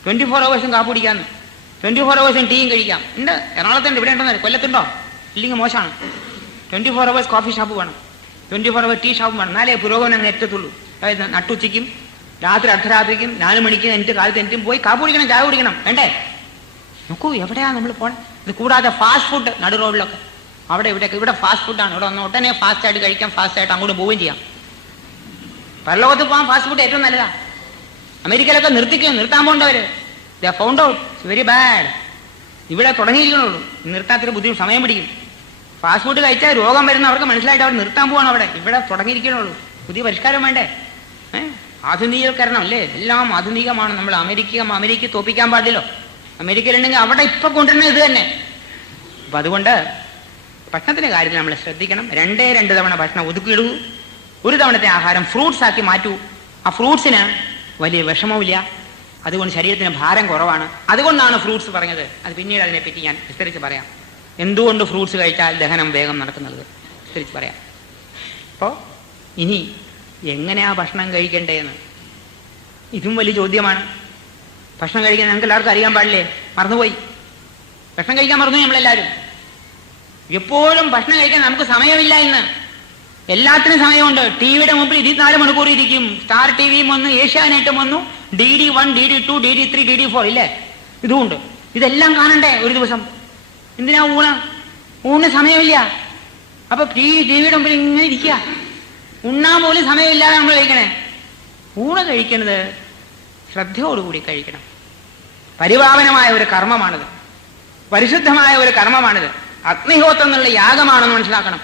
24 hours കാപ്പ് കുടിക്കാന്ന്, 24 hours ടീയും കഴിക്കാം. ഉണ്ട്, എറണാകുളത്തുണ്ട്, ഇവിടെ ഉണ്ടോ, കൊല്ലത്തുണ്ടോ? ഇല്ലെങ്കിൽ മോശമാണ്. 24 hours കോഫി ഷോപ്പ് വേണം. 24 hour ടീ ഷോപ്പ് വേണം. എന്നാലേ പുരോഗമനം അങ്ങ് എത്തത്തുള്ളൂ. അതായത് നട്ടുച്ചയ്ക്കും രാത്രി അർദ്ധരാത്രിക്കും 4 മണിക്ക് എന്നിട്ട് കാലത്ത് എന്നിട്ടും പോയി കാപ്പ് കുടിക്കണം, ചായ കുടിക്കണം വേണ്ടേ? നോക്കൂ എവിടെയാ നമ്മൾ പോണേ. ഇത് കൂടാതെ ഫാസ്റ്റ് ഫുഡ് നടു റോഡിലൊക്കെ അവിടെ ഇവിടെയൊക്കെ. ഇവിടെ ഫാസ്റ്റ് ഫുഡാണ്. ഇവിടെ വന്ന് ഉടനെ ഫാസ്റ്റായിട്ട് കഴിക്കാം, ഫാസ്റ്റായിട്ട് അങ്ങോട്ട് പോവുകയും ചെയ്യാം. പരലോകത്ത് പോകാൻ ഫാസ്റ്റ് ഫുഡ് ഏറ്റവും നല്ലതാ. അമേരിക്കയിലൊക്കെ നിർത്താൻ പോകേണ്ടവര് they found out very bad. ഇവിടെ തുടങ്ങിയിരിക്കണുള്ളൂ. നിർത്താത്തൊരു ബുദ്ധിമുട്ട്, സമയം പിടിക്കും. ഫാസ്റ്റ് ഫുഡ് കഴിച്ചാൽ രോഗം വരുന്നവർക്ക് മനസ്സിലായിട്ട് അവർ നിർത്താൻ പോവാണ്. അവിടെ ഇവിടെ തുടങ്ങിയിരിക്കണുള്ളൂ. പുതിയ പരിഷ്കാരം വേണ്ടേ? ആധുനികീകരണം അല്ലേ? എല്ലാം ആധുനികമാണ്. നമ്മൾ അമേരിക്ക തോപ്പിക്കാൻ പാടില്ലല്ലോ. അമേരിക്കയിലുണ്ടെങ്കിൽ അവിടെ ഇപ്പൊ കൊണ്ടുവരുന്നത് ഇത് തന്നെ. അപ്പൊ അതുകൊണ്ട് ഭക്ഷണത്തിന്റെ കാര്യത്തിൽ നമ്മൾ ശ്രദ്ധിക്കണം. 2 തവണ ഭക്ഷണം ഒതുക്കിയിടൂ. ഒരു തവണത്തെ ആഹാരം ഫ്രൂട്ട്സ് ആക്കി മാറ്റൂ. ആ ഫ്രൂട്ട്സിന് വലിയ വിഷമവുമില്ല. അതുകൊണ്ട് ശരീരത്തിന് ഭാരം കുറവാണ്. അതുകൊണ്ടാണ് ഫ്രൂട്ട്സ് പറഞ്ഞത്. അത് പിന്നീട് അതിനെപ്പറ്റി ഞാൻ വിസ്തരിച്ച് പറയാം. എന്തുകൊണ്ട് ഫ്രൂട്ട്സ് കഴിച്ചാൽ ദഹനം വേഗം നടക്കുന്നത് വിസ്തരിച്ച് പറയാം. അപ്പോൾ ഇനി എങ്ങനെയാ ഭക്ഷണം കഴിക്കേണ്ടതെന്ന് ഇതും വലിയ ചോദ്യമാണ്. ഭക്ഷണം കഴിക്കാൻ ഞങ്ങൾക്ക് എല്ലാവർക്കും അറിയാൻ പാടില്ലേ? മറന്നുപോയി. ഭക്ഷണം കഴിക്കാൻ മറന്നു നമ്മളെല്ലാവരും. എപ്പോഴും ഭക്ഷണം കഴിക്കാൻ നമുക്ക് സമയമില്ല. ഇന്ന് എല്ലാത്തിനും സമയമുണ്ട്. ടിവിയുടെ മുമ്പിൽ 24 മണിക്കൂർ ഇരിക്കും. സ്റ്റാർ ടിവിയും വന്നു, ഏഷ്യാനെറ്റും വന്നു, DD1, DD2, DD3, DD4 ഇല്ലേ? ഇതുമുണ്ട്. ഇതെല്ലാം കാണണ്ടേ ഒരു ദിവസം? എന്തിനാ ഊണ് സമയമില്ല. അപ്പൊ ടിവിയുടെ മുമ്പിൽ ഇങ്ങനെ ഇരിക്കുക. ഉണ്ണാൻ പോലും സമയമില്ലാതെ നമ്മൾ കഴിക്കണേ. ഊണ് കഴിക്കുന്നത് ശ്രദ്ധയോടുകൂടി കഴിക്കണം. പരിപാവനമായ ഒരു കർമ്മമാണിത്. പരിശുദ്ധമായ ഒരു കർമ്മമാണിത്. അഗ്നിഹോത്രം എന്നുള്ള യാഗമാണെന്ന് മനസ്സിലാക്കണം.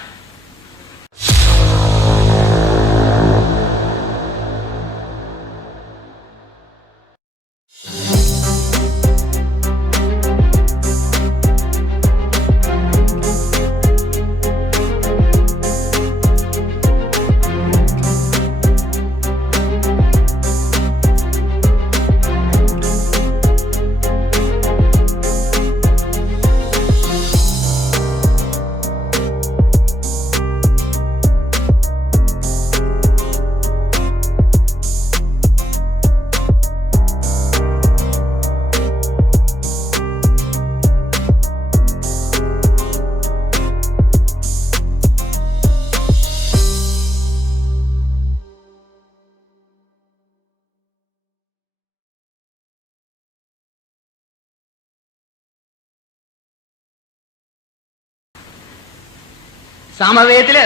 സാമവേദത്തില്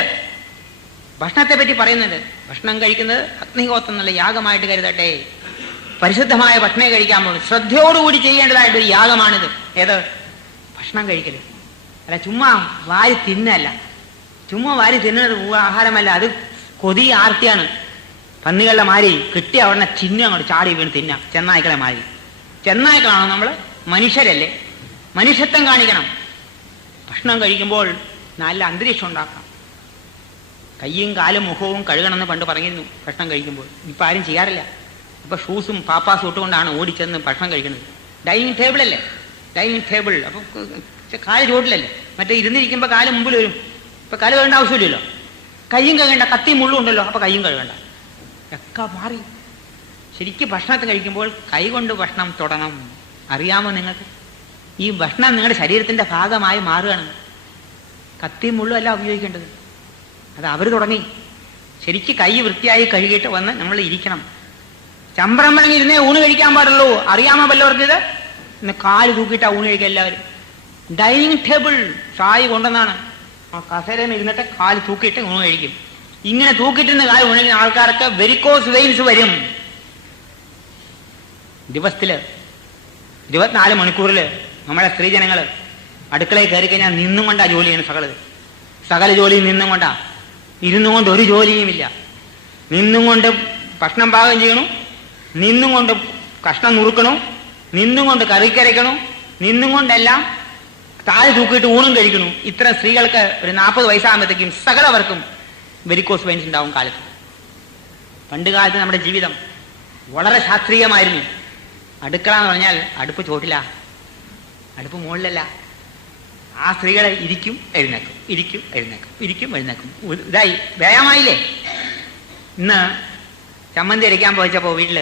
ഭക്ഷണത്തെ പറ്റി പറയുന്നുണ്ട്. ഭക്ഷണം കഴിക്കുന്നത് അഗ്നിഹോത്രം എന്നുള്ള യാഗമായിട്ട് കരുതട്ടെ. പരിശുദ്ധമായ ഭക്ഷണം കഴിക്കാൻ പോകുന്നു. ശ്രദ്ധയോടുകൂടി ചെയ്യേണ്ടതായിട്ടൊരു യാഗമാണിത്. ഏത്? ഭക്ഷണം കഴിക്കല്. അല്ല ചുമ്മാ വാരി തിന്നല്ല. ചുമ്മാ വാരി തിന്നുന്നത് ആഹാരമല്ല. അത് കൊതി ആർത്തിയാണ്. പന്നികളുടെ മാരി കിട്ടിയ ഉടനെ തിന്നും, അങ്ങോട്ട് ചാടി വീണ് തിന്നാം. ചെന്നായ്ക്കളെ മാരി. ചെന്നായ്ക്കളാണോ നമ്മൾ? മനുഷ്യരല്ലേ? മനുഷ്യത്വം കാണിക്കണം. ഭക്ഷണം കഴിക്കുമ്പോൾ നല്ല അന്തരീക്ഷം ഉണ്ടാക്കാം. കയ്യും കാലും മുഖവും കഴുകണമെന്ന് പണ്ട് പറഞ്ഞിരുന്നു ഭക്ഷണം കഴിക്കുമ്പോൾ. ഇപ്പം ആരും ചെയ്യാറില്ല. ഇപ്പം ഷൂസും പാപ്പാസും ഇട്ടുകൊണ്ടാണ് ഓടിച്ചെന്ന് ഭക്ഷണം കഴിക്കുന്നത്. ഡൈനിങ് ടേബിളല്ലേ? Dining table. അപ്പം കാല് ചുവട്ടിലല്ലേ? മറ്റേ ഇരുന്നിരിക്കുമ്പോൾ കാല് മുമ്പിൽ വരും. ഇപ്പം കാല് കഴുകേണ്ട ആവശ്യമില്ലല്ലോ. കയ്യും കഴുകേണ്ട. കത്തി മുള്ളും ഉണ്ടല്ലോ, അപ്പം കയ്യും കഴുകേണ്ട. ഒക്കെ മാറി. ശരിക്കും ഭക്ഷണത്തെ കഴിക്കുമ്പോൾ കൈ കൊണ്ട് ഭക്ഷണം തൊടണം. അറിയാമോ നിങ്ങൾക്ക്? ഈ ഭക്ഷണം നിങ്ങളുടെ ശരീരത്തിൻ്റെ ഭാഗമായി മാറുകയാണ്. കത്തിയും മുള്ളും അല്ല ഉപയോഗിക്കേണ്ടത്. അത് അവർ തുടങ്ങി. ശരിക്കും കൈ വൃത്തിയായി കഴുകിയിട്ട് വന്ന് നമ്മൾ ഇരിക്കണം. ചമ്പ്രം പറഞ്ഞ് ഇരുന്നേ ഊണ് കഴിക്കാൻ പാടുള്ളൂ. അറിയാമോ വല്ലവർക്ക് ഇത്? ഇന്ന് കാല് തൂക്കിയിട്ടാ ഊണ് കഴിക്കുക എല്ലാവരും. ഡൈനിങ് ടേബിൾ ചായ കൊണ്ടെന്നാണ്. ആ കസേരയിൽ ഇരുന്നിട്ട് കാല് തൂക്കിയിട്ട് ഊണ് കഴിക്കും. ഇങ്ങനെ തൂക്കിയിട്ടിരുന്ന കാല് ഊണ് കഴിക്കുന്ന ആൾക്കാർക്ക് വെരിക്കോസ് വെയിൻസ് വരും. ദിവസത്തില് 24 മണിക്കൂറിൽ നമ്മളെ സ്ത്രീജനങ്ങൾ അടുക്കളയിൽ കയറി കഴിഞ്ഞാൽ നിന്നും കൊണ്ടാ ജോലി ചെയ്യണം. സകല ജോലിയും നിന്നും കൊണ്ടാ. ഇരുന്നും കൊണ്ട് ഒരു ജോലിയുമില്ല. നിന്നും കൊണ്ട് ഭക്ഷണം പാകം ചെയ്യണം, നിന്നും കൊണ്ട് കഷ്ണം നുറുക്കണം, നിന്നും കൊണ്ട് കറിക്കരയ്ക്കണം, നിന്നും കൊണ്ടെല്ലാം താഴെ തൂക്കിയിട്ട് ഊണും കഴിക്കണം. ഇത്തരം സ്ത്രീകൾക്ക് ഒരു 40 വയസ്സാകുമ്പോഴത്തേക്കും സകലവർക്കും വെരിക്കോസ് വെയിൻസ് ഉണ്ടാവും കാലത്ത്. പണ്ട് കാലത്ത് നമ്മുടെ ജീവിതം വളരെ ശാസ്ത്രീയമായിരുന്നു. അടുക്കള എന്ന് പറഞ്ഞാൽ അടുപ്പ് ചോട്ടില്ല, അടുപ്പ് മുകളിലല്ല. ആ സ്ത്രീകളെ ഇരിക്കും എഴുന്നേക്കും, ഇരിക്കും എഴുന്നേക്കും, ഇരിക്കും എഴുന്നേക്കും. ഇതായി വ്യായാമായില്ലേ? ഇന്ന് ചമ്മന്തി അരയ്ക്കാൻ പോയപ്പോൾ വീട്ടിൽ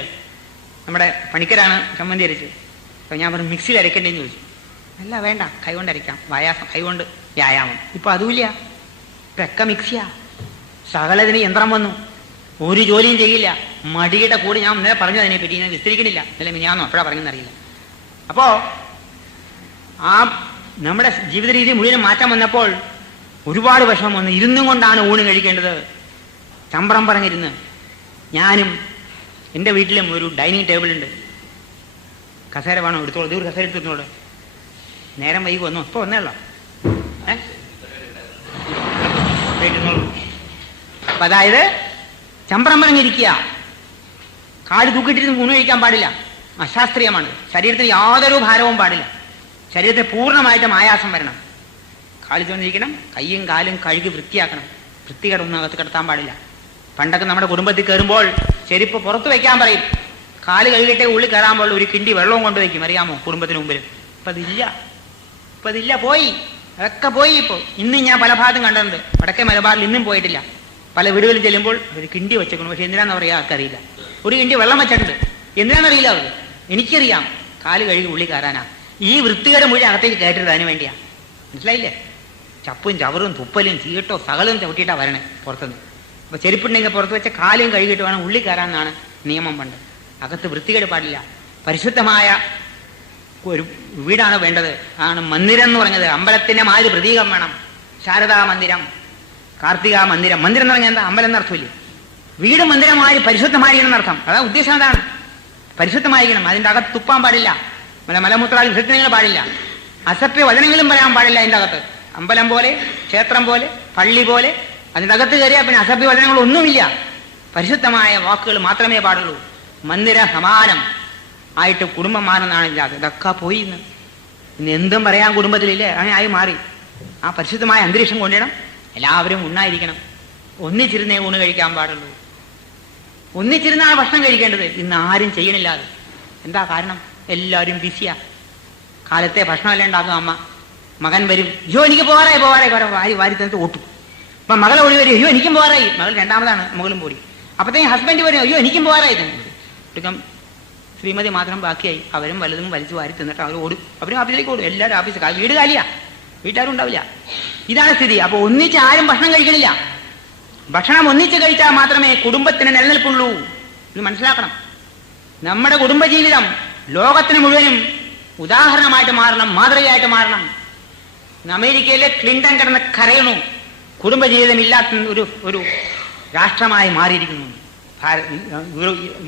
നമ്മുടെ പണിക്കരാണ് ചമ്മന്തി അരച്ചത്. അപ്പോൾ ഞാൻ പറഞ്ഞു മിക്സിയിൽ അരയ്ക്കേണ്ടതെന്ന് ചോദിച്ചു. അല്ല വേണ്ട, കൈകൊണ്ട് അരയ്ക്കാം, കൈകൊണ്ട് വ്യായാമം. ഇപ്പം അതുമില്ല. ഇപ്പം ഒക്കെ മിക്സിയാ. സകലതിന് യന്ത്രം വന്നു, ഒരു ജോലിയും ചെയ്യില്ല. മടിയുടെ കൂടെ ഞാൻ ഇന്നലെ പറഞ്ഞു, അതിനെപ്പറ്റി ഞാൻ വിസ്തരിക്കണില്ല, അല്ലെങ്കിൽ ഞാനോ എപ്പോഴാണ് പറയുന്നറിയില്ല. അപ്പോ ആ നമ്മുടെ ജീവിത രീതി മുഴുവൻ മാറ്റം വന്നപ്പോൾ ഒരുപാട് വിഷമം വന്നു. ഇരുന്നും കൊണ്ടാണ് ഊണ് കഴിക്കേണ്ടത്. ചമ്പ്രം പറഞ്ഞിരുന്ന് ഞാനും എൻ്റെ വീട്ടിലും ഒരു ഡൈനിങ് ടേബിൾ ഉണ്ട്. കസേര വേണോ എടുത്തോളൂ, ദൂർ കസേര എടുത്തോളൂ. നേരം വൈകി വന്നു, ഇപ്പോൾ വന്നേളോ. അപ്പൊ അതായത് ചമ്പ്രം പറഞ്ഞിരിക്കുക, കാല് തൂക്കിട്ടിരുന്ന് ഊണ് കഴിക്കാൻ പാടില്ല, അശാസ്ത്രീയമാണ്. ശരീരത്തിന് യാതൊരു ഭാരവും പാടില്ല. ശരീരത്തിന് പൂർണ്ണമായിട്ടും ആയാസം വരണം. കാല് ചോദിക്കണം, കയ്യും കാലും കഴുകി വൃത്തിയാക്കണം. വൃത്തികേടൊന്നും അകത്ത് കിടത്താൻ പാടില്ല. പണ്ടൊക്കെ നമ്മുടെ കുടുംബത്തിൽ കയറുമ്പോൾ ചെരുപ്പ് പുറത്ത് വെക്കാൻ പറയും. കാല് കഴുകിയിട്ടേ ഉള്ളിൽ കയറാമ്പോൾ ഒരു കിണ്ടി വെള്ളവും കൊണ്ടുവയ്ക്കും, അറിയാമോ, കുടുംബത്തിന് മുമ്പിൽ. ഇപ്പം അതില്ല, പോയി, അതൊക്കെ പോയി. ഇപ്പോൾ ഇന്നും ഞാൻ പല ഭാഗത്തും കണ്ടിട്ടുണ്ട്. വടക്കേ മലബാറിൽ ഇന്നും പോയിട്ടില്ല. പല വീടുകളിൽ ചെല്ലുമ്പോൾ ഒരു കിണ്ടി വെച്ചേക്കണം. പക്ഷെ എന്തിനാന്ന് പറയാ ആർക്കറിയില്ല. ഒരു കിണ്ടി വെള്ളം വെച്ചിട്ടുണ്ട്, എന്തിനാണെന്നറിയില്ല. അവർ എനിക്കറിയാം, കാല് കഴുകി ഉള്ളിൽ കയറാനാ. ഈ വൃത്തികേട് മുഴുവൻ അകത്തേക്ക് കയറ്റരുത്, അതിന് വേണ്ടിയാ. മനസ്സിലായില്ലേ? ചപ്പും ചവറും തുപ്പലും ചീട്ടോ സകലവും ചവിട്ടിയിട്ടാ വരണേ പുറത്തുനിന്ന്. അപ്പൊ ചെരുപ്പുണ്ടെങ്കിൽ പുറത്ത് വെച്ച കാലും കഴുകിയിട്ട് വേണം ഉള്ളിൽ കയറാമെന്നാണ് നിയമം പണ്ട്. അകത്ത് വൃത്തികേട് പാടില്ല. പരിശുദ്ധമായ ഒരു വീടാണ് വേണ്ടത്. ആണ് മന്ദിരം എന്ന് പറഞ്ഞത്. അമ്പലത്തിന്റെ മാതിരി പ്രതീകം വേണം. ശാരദാ മന്ദിരം, കാർത്തിക മന്ദിരം. മന്ദിരം എന്ന് പറഞ്ഞാൽ എന്താ? അമ്പലം എന്നർത്ഥമില്ലേ? വീട് മന്ദിരമായി പരിശുദ്ധമായിരിക്കണം എന്നർത്ഥം. അതാ ഉദ്ദേശം. അതാണ് പരിശുദ്ധമായിരിക്കണം. അതിൻ്റെ അകത്ത് തുപ്പാൻ പാടില്ല, മലമൂത്രാദി വിസർജനങ്ങൾ പാടില്ല, അസഭ്യ വചനങ്ങളും പറയാൻ പാടില്ല. അതിൻ്റെ അകത്ത് അമ്പലം പോലെ, ക്ഷേത്രം പോലെ, പള്ളി പോലെ അതിൻ്റെ അകത്ത് കയറിയാൽ പിന്നെ അസഭ്യ വചനങ്ങളൊന്നുമില്ല. പരിശുദ്ധമായ വാക്കുകൾ മാത്രമേ പാടുള്ളൂ. മന്ദിര സമാനം ആയിട്ട് കുടുംബം മാറുന്നതാണ് ഇല്ലാതെ. ഇതൊക്കെ പോയി ഇന്ന് എന്തും പറയാൻ കുടുംബത്തിലില്ലേ? അങ്ങനെ ആയി മാറി. ആ പരിശുദ്ധമായ അന്തരീക്ഷം കൊണ്ടിടണം. എല്ലാവരും ഉണ്ണായിരിക്കണം. ഒന്നിച്ചിരുന്നേ ഊണ് കഴിക്കാൻ പാടുള്ളൂ. ഒന്നിച്ചിരുന്നാണ് ഭക്ഷണം കഴിക്കേണ്ടത്. ഇന്ന് ആരും ചെയ്യണില്ല അത്. എന്താ കാരണം? എല്ലാവരും ബിസിയാ. കാലത്തെ ഭക്ഷണമെല്ലാം ഉണ്ടാക്കും അമ്മ. മകൻ വരും, അയ്യോ എനിക്ക് പോകാറായി വാരി തന്നിട്ട് ഓട്ടും. അപ്പൊ മകളെ ഓടി വരും, അയ്യോ എനിക്കും പോകാറായി. മകൾ രണ്ടാമതാണ്, മകളും പോടി. അപ്പത്തേക്കും ഹസ്ബൻഡ് വരും, അയ്യോ എനിക്കും പോകാറായി. ഒടുക്കം ശ്രീമതി മാത്രം ബാക്കിയായി. അവരും വലുതും വലിച്ചു വാരി തിന്നിട്ട് അവർ ഓടും. അവരും ഓഫീസിലേക്ക് ഓടും. എല്ലാവരും ഓഫീസ്, വീട് കാലിയാ, വീട്ടുകാരും ഉണ്ടാവില്ല. ഇതാണ് സ്ഥിതി. അപ്പൊ ഒന്നിച്ച് ആരും ഭക്ഷണം കഴിക്കണില്ല. ഭക്ഷണം ഒന്നിച്ച് കഴിച്ചാൽ മാത്രമേ കുടുംബത്തിന് നിലനിൽപ്പുള്ളൂ. ഇത് മനസ്സിലാക്കണം. നമ്മുടെ കുടുംബജീവിതം ലോകത്തിന് മുഴുവനും ഉദാഹരണമായിട്ട് മാറണം, മാതൃകയായിട്ട് മാറണം. അമേരിക്കയിലെ ക്ലിന്റൺ കിടന്ന് കരയണു. കുടുംബജീവിതം ഇല്ലാത്ത ഒരു രാഷ്ട്രമായി മാറിയിരിക്കുന്നു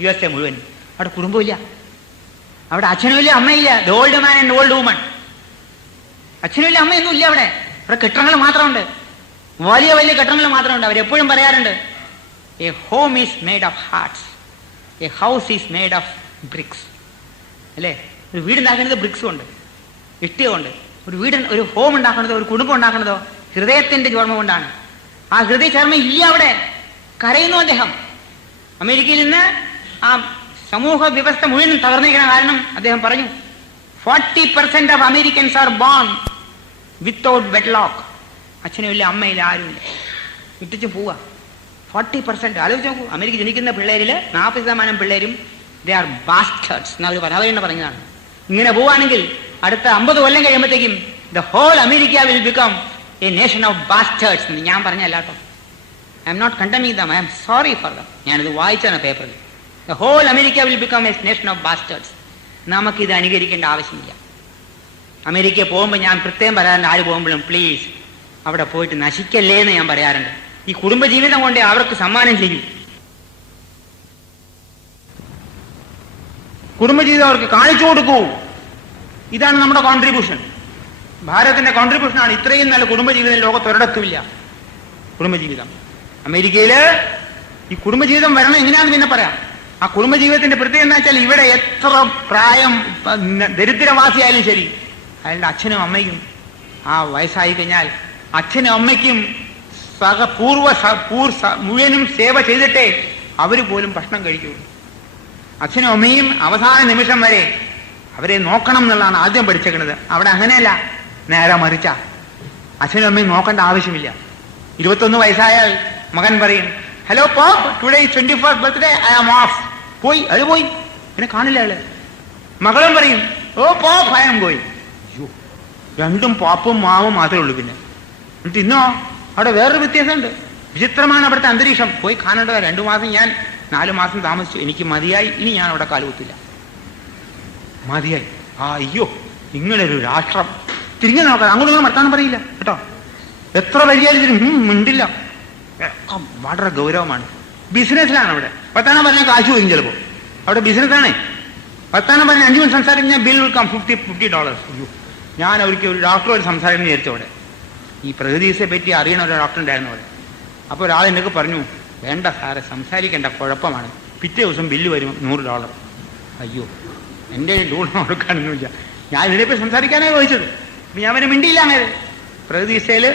USA മുഴുവൻ. അവിടെ കുടുംബമില്ല, അവിടെ അച്ഛനുമില്ല, അമ്മയില്ല. The old man and old woman. അച്ഛനുമില്ല, അമ്മയൊന്നും ഇല്ല അവിടെ. അവിടെ കെട്ടിടങ്ങൾ മാത്രമുണ്ട്, വലിയ വലിയ കെട്ടിടങ്ങൾ മാത്രമുണ്ട്. അവരെപ്പോഴും പറയാറുണ്ട്, a home is made of hearts, a house is made of bricks. അല്ലേ? ഒരു വീടുണ്ടാക്കുന്നത് ബ്രിക്സ് കൊണ്ട്, ഇഷ്ടിക കൊണ്ട്. ഒരു ഹോം ഉണ്ടാക്കുന്നതോ ഒരു കുടുംബം ഉണ്ടാക്കുന്നതോ ഹൃദയത്തിന്റെ ചർമ്മ കൊണ്ടാണ്. ആ ഹൃദയ ചർമ്മം ഇല്ല അവിടെ. കരയുന്നു അദ്ദേഹം. അമേരിക്കയിൽ നിന്ന് ആ സമൂഹ വ്യവസ്ഥ മുഴുവൻ തകർന്നിരിക്കണം. കാരണം അദ്ദേഹം പറഞ്ഞു, 40% of Americans are born without wedlock. അച്ഛനുമില്ല, അമ്മയില്ല, ആരുമില്ല, ഇട്ടിച്ചു പോവാ. 40%. ആലോചിച്ച് നോക്കൂ. അമേരിക്ക ജനിക്കുന്ന പിള്ളേരിൽ 40% പിള്ളേരും ദേ ആർ ബാസ്റ്റേർഡ്സ് എന്ന് അവർ പറഞ്ഞതാണ്. ഇങ്ങനെ പോവാണെങ്കിൽ അടുത്ത 50 കൊല്ലം കഴിയുമ്പോഴത്തേക്കും the whole America will become a nation of bastards എന്ന് ഞാൻ പറഞ്ഞല്ല കേട്ടോ. I am not condemning them, I am sorry for them. ഞാനിത് വായിച്ചാണ് പേപ്പറിൽ. The whole America will become a nation of bastards. നമുക്കിത് അനുകരിക്കേണ്ട ആവശ്യമില്ല. അമേരിക്കയിൽ പോകുമ്പോൾ ഞാൻ പ്രത്യേകം പറയാറുണ്ട്, ആര് പോകുമ്പോഴും പ്ലീസ് അവിടെ പോയിട്ട് നശിക്കല്ലേ എന്ന് ഞാൻ പറയാറുണ്ട്. ഈ കുടുംബജീവിതം കൊണ്ട് അവർക്ക് സമ്മാനം ചെയ്യും. കുടുംബജീവിതം അവർക്ക് കാണിച്ചു കൊടുക്കൂ. ഇതാണ് നമ്മുടെ കോൺട്രിബ്യൂഷൻ. ഭാരതത്തിന്റെ കോൺട്രിബ്യൂഷനാണ്. ഇത്രയും നല്ല കുടുംബജീവിതം ലോകത്തൊരിടത്തുമില്ല. കുടുംബജീവിതം അമേരിക്കയില് ഈ കുടുംബജീവിതം വരണം. എങ്ങനെയാണെന്ന് പിന്നെ പറയാം. ആ കുടുംബജീവിതത്തിന്റെ പ്രത്യേകത എന്താ വെച്ചാൽ, ഇവിടെ എത്ര പ്രായം ദരിദ്രവാസിയായാലും ശരി, അയാളുടെ അച്ഛനും അമ്മയ്ക്കും ആ വയസ്സായി കഴിഞ്ഞാൽ അച്ഛനും അമ്മയ്ക്കും മുഴുവനും സേവ ചെയ്തിട്ടേ അവര് പോലും ഭക്ഷണം കഴിക്കുള്ളൂ. അച്ഛനും അമ്മയും അവസാന നിമിഷം വരെ അവരെ നോക്കണം എന്നുള്ളതാണ് ആദ്യം പഠിച്ചേക്കുന്നത്. അവിടെ അങ്ങനെയല്ല, നേരെ മറിച്ച അച്ഛനും അമ്മയും നോക്കേണ്ട ആവശ്യമില്ല. 21 വയസ്സായാൽ മകൻ പറയും, hello pop, today 21st birthday, I am off. പോയി, അത് പോയി, പിന്നെ കാണില്ല അയാള്. മകളും പറയും, oh pop, I am going. രണ്ടും പോപ്പും മാവും മാത്രമേ ഉള്ളൂ. പിന്നെ എന്നിട്ട് ഇന്നോ അവിടെ വേറൊരു വ്യത്യാസമുണ്ട്. വിചിത്രമാണ് അവിടുത്തെ അന്തരീക്ഷം. പോയി കാണേണ്ടത്. 2 മാസം, ഞാൻ 4 മാസം താമസിച്ചു. എനിക്ക് മതിയായി. ഇനി ഞാൻ അവിടെ കാലുകുത്തില്ല. മതിയായി. അയ്യോ, ഇങ്ങനൊരു രാഷ്ട്രം. തിരിഞ്ഞു നോക്കാം, അങ്ങോട്ടൊന്നും വർത്താനം പറയില്ല കേട്ടോ. എത്ര വലിയാലും മിണ്ടില്ല. വളരെ ഗൗരവമാണ്. ബിസിനസ്സിലാണ് അവിടെ. വർത്താനം പറഞ്ഞാൽ കാശ് വരും ചിലപ്പോൾ. അവിടെ ബിസിനസ്സാണേ. വർത്താനം പറഞ്ഞാൽ 5 മിനിറ്റ് സംസാരിക്കും, ഞാൻ ബിൽ വിൽക്കാം $50. അയ്യോ, ഞാൻ അവർക്ക് ഒരു ഡോക്ടറോട് സംസാരിക്കുന്നു വിചാരിച്ചു. അവിടെ ഈ പ്രകൃതിയെ പറ്റി അറിയണ ഒരു ഡോക്ടർ ഉണ്ടായിരുന്നു അവിടെ. അപ്പോൾ ഒരാൾ എന്നൊക്കെ പറഞ്ഞു, വേണ്ട സാറെ, സംസാരിക്കേണ്ട, കുഴപ്പമാണ്. പിറ്റേ ദിവസം ബില്ല് വരും $100. അയ്യോ, എൻ്റെ ഡൂൺ കൊടുക്കാനൊന്നുമില്ല. ഞാൻ ഇതിനെപ്പറ്റി സംസാരിക്കാനാണ് ചോദിച്ചത്. ഞാൻ അവനെ മിണ്ടിയില്ല. അങ്ങനെ പ്രകൃതിയിൽ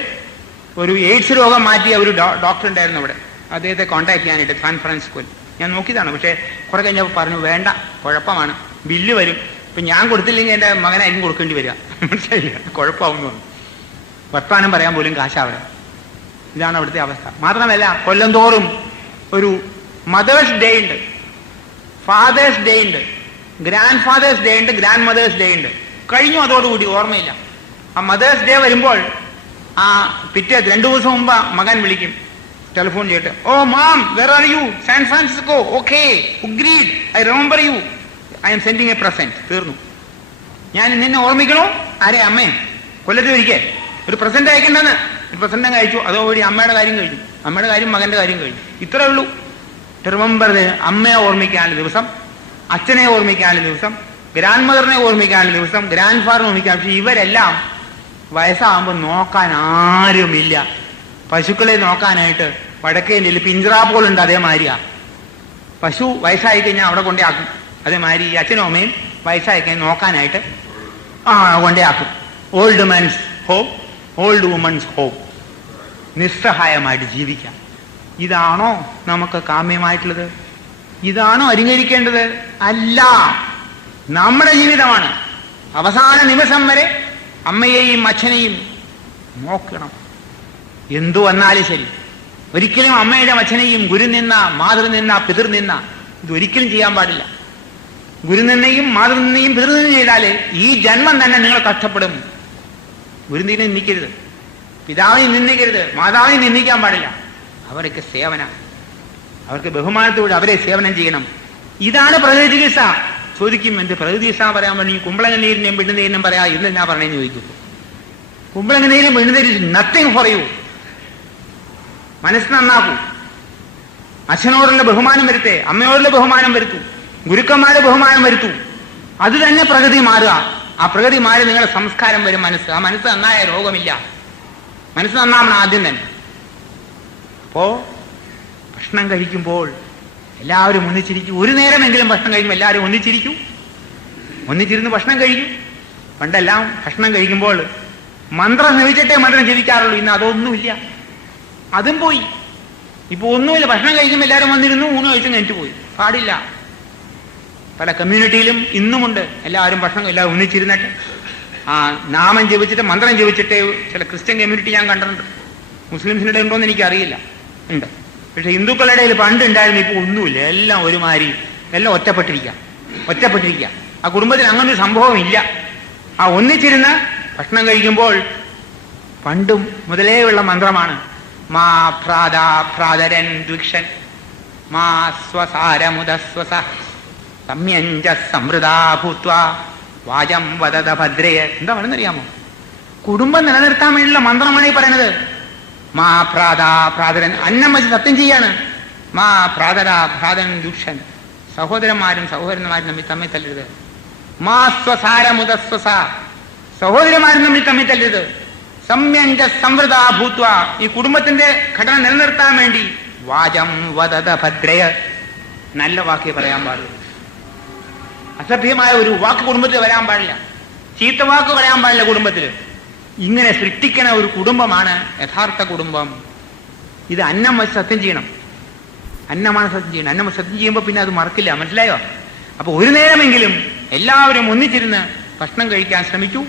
ഒരു എയ്ഡ്സ് രോഗം മാറ്റിയ ഒരു ഡോക്ടർ ഉണ്ടായിരുന്നു അവിടെ. അദ്ദേഹത്തെ കോൺടാക്ട് ചെയ്യാനായിട്ട് സാൻ ഫ്രാൻസിസ്കോയിൽ ഞാൻ നോക്കിയതാണ്. പക്ഷേ കുറെ കഴിഞ്ഞപ്പോൾ പറഞ്ഞു, വേണ്ട, കുഴപ്പമാണ്, ബില്ല് വരും. ഇപ്പം ഞാൻ കൊടുത്തില്ലെങ്കിൽ എൻ്റെ മകനായിരിക്കും കൊടുക്കേണ്ടി വരിക. മനസ്സിലായില്ല, കുഴപ്പമാവുന്നു. വർത്താനം പറയാൻ പോലും കാശാവിടെ. ഇതാണ് അവിടുത്തെ അവസ്ഥ. മാത്രമല്ല, കൊല്ലം തോറും ഒരു മദേഴ്സ് ഡേ ഉണ്ട്, ഫാദേഴ്സ് ഡേ ഉണ്ട്, ഗ്രാൻഡ് ഫാദേഴ്സ് ഡേ ഉണ്ട്, ഗ്രാൻഡ് മദേഴ്സ് ഡേ ഉണ്ട്. കഴിഞ്ഞു അതോടുകൂടി, ഓർമ്മയില്ല. ആ മദേഴ്സ് ഡേ വരുമ്പോൾ പിറ്റേ 2 ദിവസം മുമ്പ് മകൻ വിളിക്കും, ടെലിഫോൺ ചെയ്തിട്ട്, oh mom, where are you? San Francisco. Okay, agreed, I remember you, I am sending a present. തീർന്നു. ഞാൻ നിന്നെ ഓർമ്മിക്കണോ? ആരെ? അമ്മേ. കൊല്ലത്ത് ഒരിക്കൽ ഒരു പ്രസന്റ് അയക്കണ്ടെന്ന്. പ്രസന്റ് അയച്ചു. അതോടുകൂടി അമ്മയുടെ കാര്യം കഴിഞ്ഞു. അമ്മയുടെ കാര്യം, മകന്റെ കാര്യം കഴിഞ്ഞു. ഇത്രേ ഉള്ളൂ. റിമെമ്പർ. അമ്മയെ ഓർമ്മിക്കാനുള്ള ദിവസം, അച്ഛനെ ഓർമ്മിക്കാനുള്ള ദിവസം, ഗ്രാൻഡ് മദറിനെ ഓർമ്മിക്കാനുള്ള ദിവസം, ഗ്രാൻഡ് ഫാദറിനെ ഓർമ്മിക്കാൻ. പക്ഷെ ഇവരെല്ലാം വയസ്സാകുമ്പോൾ നോക്കാൻ ആരുമില്ല. പശുക്കളെ നോക്കാനായിട്ട് വടക്കേ ഇന്ത്യയിൽ പിഞ്ചറാപ്പോളുണ്ട്. അതേമാതിരിയാ. പശു വയസ്സായി കഴിഞ്ഞാൽ അവിടെ കൊണ്ടേയാക്കും. അതേമാതിരി ഈ അച്ഛനും അമ്മയും വയസ്സായി കഴിഞ്ഞാൽ നോക്കാനായിട്ട് കൊണ്ടേയാക്കും. Old men's home, old women's home. നിസ്സഹായമായിട്ട് ജീവിക്കാം. ഇതാണോ നമുക്ക് കാമ്യമായിട്ടുള്ളത്? ഇതാണോ അനുകരിക്കേണ്ടത്? അല്ല. നമ്മുടെ ജീവിതമാണ്. അവസാന നിമിഷം വരെ അമ്മയെയും അച്ഛനെയും നോക്കണം. എന്തു വന്നാലും ശരി. ഒരിക്കലും അമ്മയുടെ അച്ഛനെയും ഗുരുനിന്ന, മാതൃനിന്ന, പിതൃനിന്ന ഇതൊരിക്കലും ചെയ്യാൻ പാടില്ല. ഗുരുനിന്നയും മാതൃനിന്നയും പിതൃനിന്ന ചെയ്താല് ഈ ജന്മം തന്നെ നിങ്ങൾ കഷ്ടപ്പെടും. ഗുരുനിന്നെ നിന്ദിക്കരുത്, പിതാവിനെ നിന്ദിക്കരുത്, മാതാവിനെ നിന്ദിക്കാൻ പാടില്ല. അവർക്ക് സേവന, അവർക്ക് ബഹുമാനത്തോടെ അവരെ സേവനം ചെയ്യണം. ഇതാണ് പ്രകൃതി ചികിത്സ. ചോദിക്കും, എന്ത് പ്രകൃതി ചികിത്സ പറയാൻ വേണ്ടി കുമ്പളങ്ങ നീരിനെയും പെണ്ണുനീരിനും പറയാ, ഇന്ന് ഞാൻ പറഞ്ഞെന്ന് ചോദിക്കും. കുമ്പളങ്ങ നീരും പെണ്ണുനീരും നത്തിങ് ഫോർ യു. മനസ്സ് നന്നാക്കൂ. അച്ഛനോടുള്ള ബഹുമാനം വരുത്തേ, അമ്മയോടുള്ള ബഹുമാനം വരുത്തൂ, ഗുരുക്കന്മാരുടെ ബഹുമാനം വരുത്തൂ. അത് തന്നെ പ്രകൃതി മാറുക. ആ പ്രകൃതി മാറി നിങ്ങളുടെ സംസ്കാരം വരും. മനസ്സ്, ആ മനസ്സ് നന്നായ രോഗമില്ല. മനസ്സ് നന്നാവണം ആദ്യം തന്നെ. അപ്പോ ഭക്ഷണം കഴിക്കുമ്പോൾ എല്ലാവരും ഒന്നിച്ചിരിക്കും. ഒരു നേരമെങ്കിലും ഭക്ഷണം കഴിക്കുമ്പോൾ എല്ലാവരും ഒന്നിച്ചിരിക്കും. ഒന്നിച്ചിരുന്ന് ഭക്ഷണം കഴിക്കും. പണ്ടെല്ലാം ഭക്ഷണം കഴിക്കുമ്പോൾ മന്ത്രം ജപിച്ചിട്ടേ മന്ത്രം ജപിക്കാറുള്ളൂ. ഇന്ന് അതൊന്നുമില്ല, അതും പോയി. ഇപ്പൊ ഒന്നുമില്ല. ഭക്ഷണം കഴിക്കുമ്പോൾ എല്ലാവരും വന്നിരുന്നു, ഊണ് കഴിച്ചും കഴിഞ്ഞിട്ട് പോയി. പാടില്ല. പല കമ്മ്യൂണിറ്റിയിലും ഇന്നുമുണ്ട് എല്ലാവരും ഭക്ഷണം, എല്ലാവരും ഒന്നിച്ചിരുന്നിട്ട് നാമം ജപിച്ചിട്ട്, മന്ത്രം ജപിച്ചിട്ട്. ചില ക്രിസ്ത്യൻ കമ്മ്യൂണിറ്റി ഞാൻ കണ്ടിട്ടുണ്ട്. മുസ്ലിംസിനിടെ ഉണ്ടോന്ന് എനിക്കറിയില്ല. ഉണ്ട്. പക്ഷെ ഹിന്ദുക്കളുടെ ഇടയിൽ പണ്ടുണ്ടായിരുന്നു. ഇപ്പൊ ഒന്നുമില്ല. എല്ലാം ഒരുമാതിരി, എല്ലാം ഒറ്റപ്പെട്ടിരിക്കുക. ആ കുടുംബത്തിൽ അങ്ങനെ ഒരു സംഭവം ഇല്ല. ആ ഒന്നിച്ചിരുന്ന് ഭക്ഷണം കഴിക്കുമ്പോൾ പണ്ടും മുതലേ ഉള്ള മന്ത്രമാണ്. മാ ഭ്രാതരൻ ദ്വിക്ഷൻ മാ സ്വസാരമുദസ്വസ സംയഞ്ച സമൃദാ ഭൂത്വ വാചം വദത ഭദ്രയ. എന്താ പറയുന്നറിയാമോ? കുടുംബം നിലനിർത്താൻ വേണ്ടിയുള്ള മന്ത്രമാണ് ഈ പറയുന്നത്. മാ ഭ്രാതരൻ, അന്നം വെച്ച് സത്യം ചെയ്യാണ്. മാ ഭ്രാതരൻ ദുക്ഷൻ, സഹോദരന്മാരും സഹോദരന്മാരും തമ്മിൽ തല്ലരുത്. മാ സ്വസാരമുദസ്വസ, സഹോദരന്മാരും തമ്മിൽ തല്ലരുത്. സംയഞ്ച സമൃദാ ഭൂത്വ, ഈ കുടുംബത്തിന്റെ ഘടന നിലനിർത്താൻ വേണ്ടി വാചം വദത ഭദ്രയ, നല്ല വാക്കേ പറയാൻ പാടുള്ളൂ. അസഭ്യമായ ഒരു വാക്ക് കുടുംബത്തിൽ വരാൻ പാടില്ല. ചീത്ത വാക്ക് പറയാൻ പാടില്ല കുടുംബത്തിൽ. ഇങ്ങനെ സൃഷ്ടിക്കണ ഒരു കുടുംബമാണ് യഥാർത്ഥ കുടുംബം. ഇത് അന്നം വെച്ച് സത്യം ചെയ്യണം. അന്നമാണ് സത്യം ചെയ്യണം. അന്നം വെച്ച് സത്യം ചെയ്യുമ്പോൾ പിന്നെ അത് മറക്കില്ല. മനസ്സിലായോ? അപ്പൊ ഒരു നേരമെങ്കിലും എല്ലാവരും ഒന്നിച്ചിരുന്ന് ഭക്ഷണം കഴിക്കാൻ ശ്രമിക്കൂ.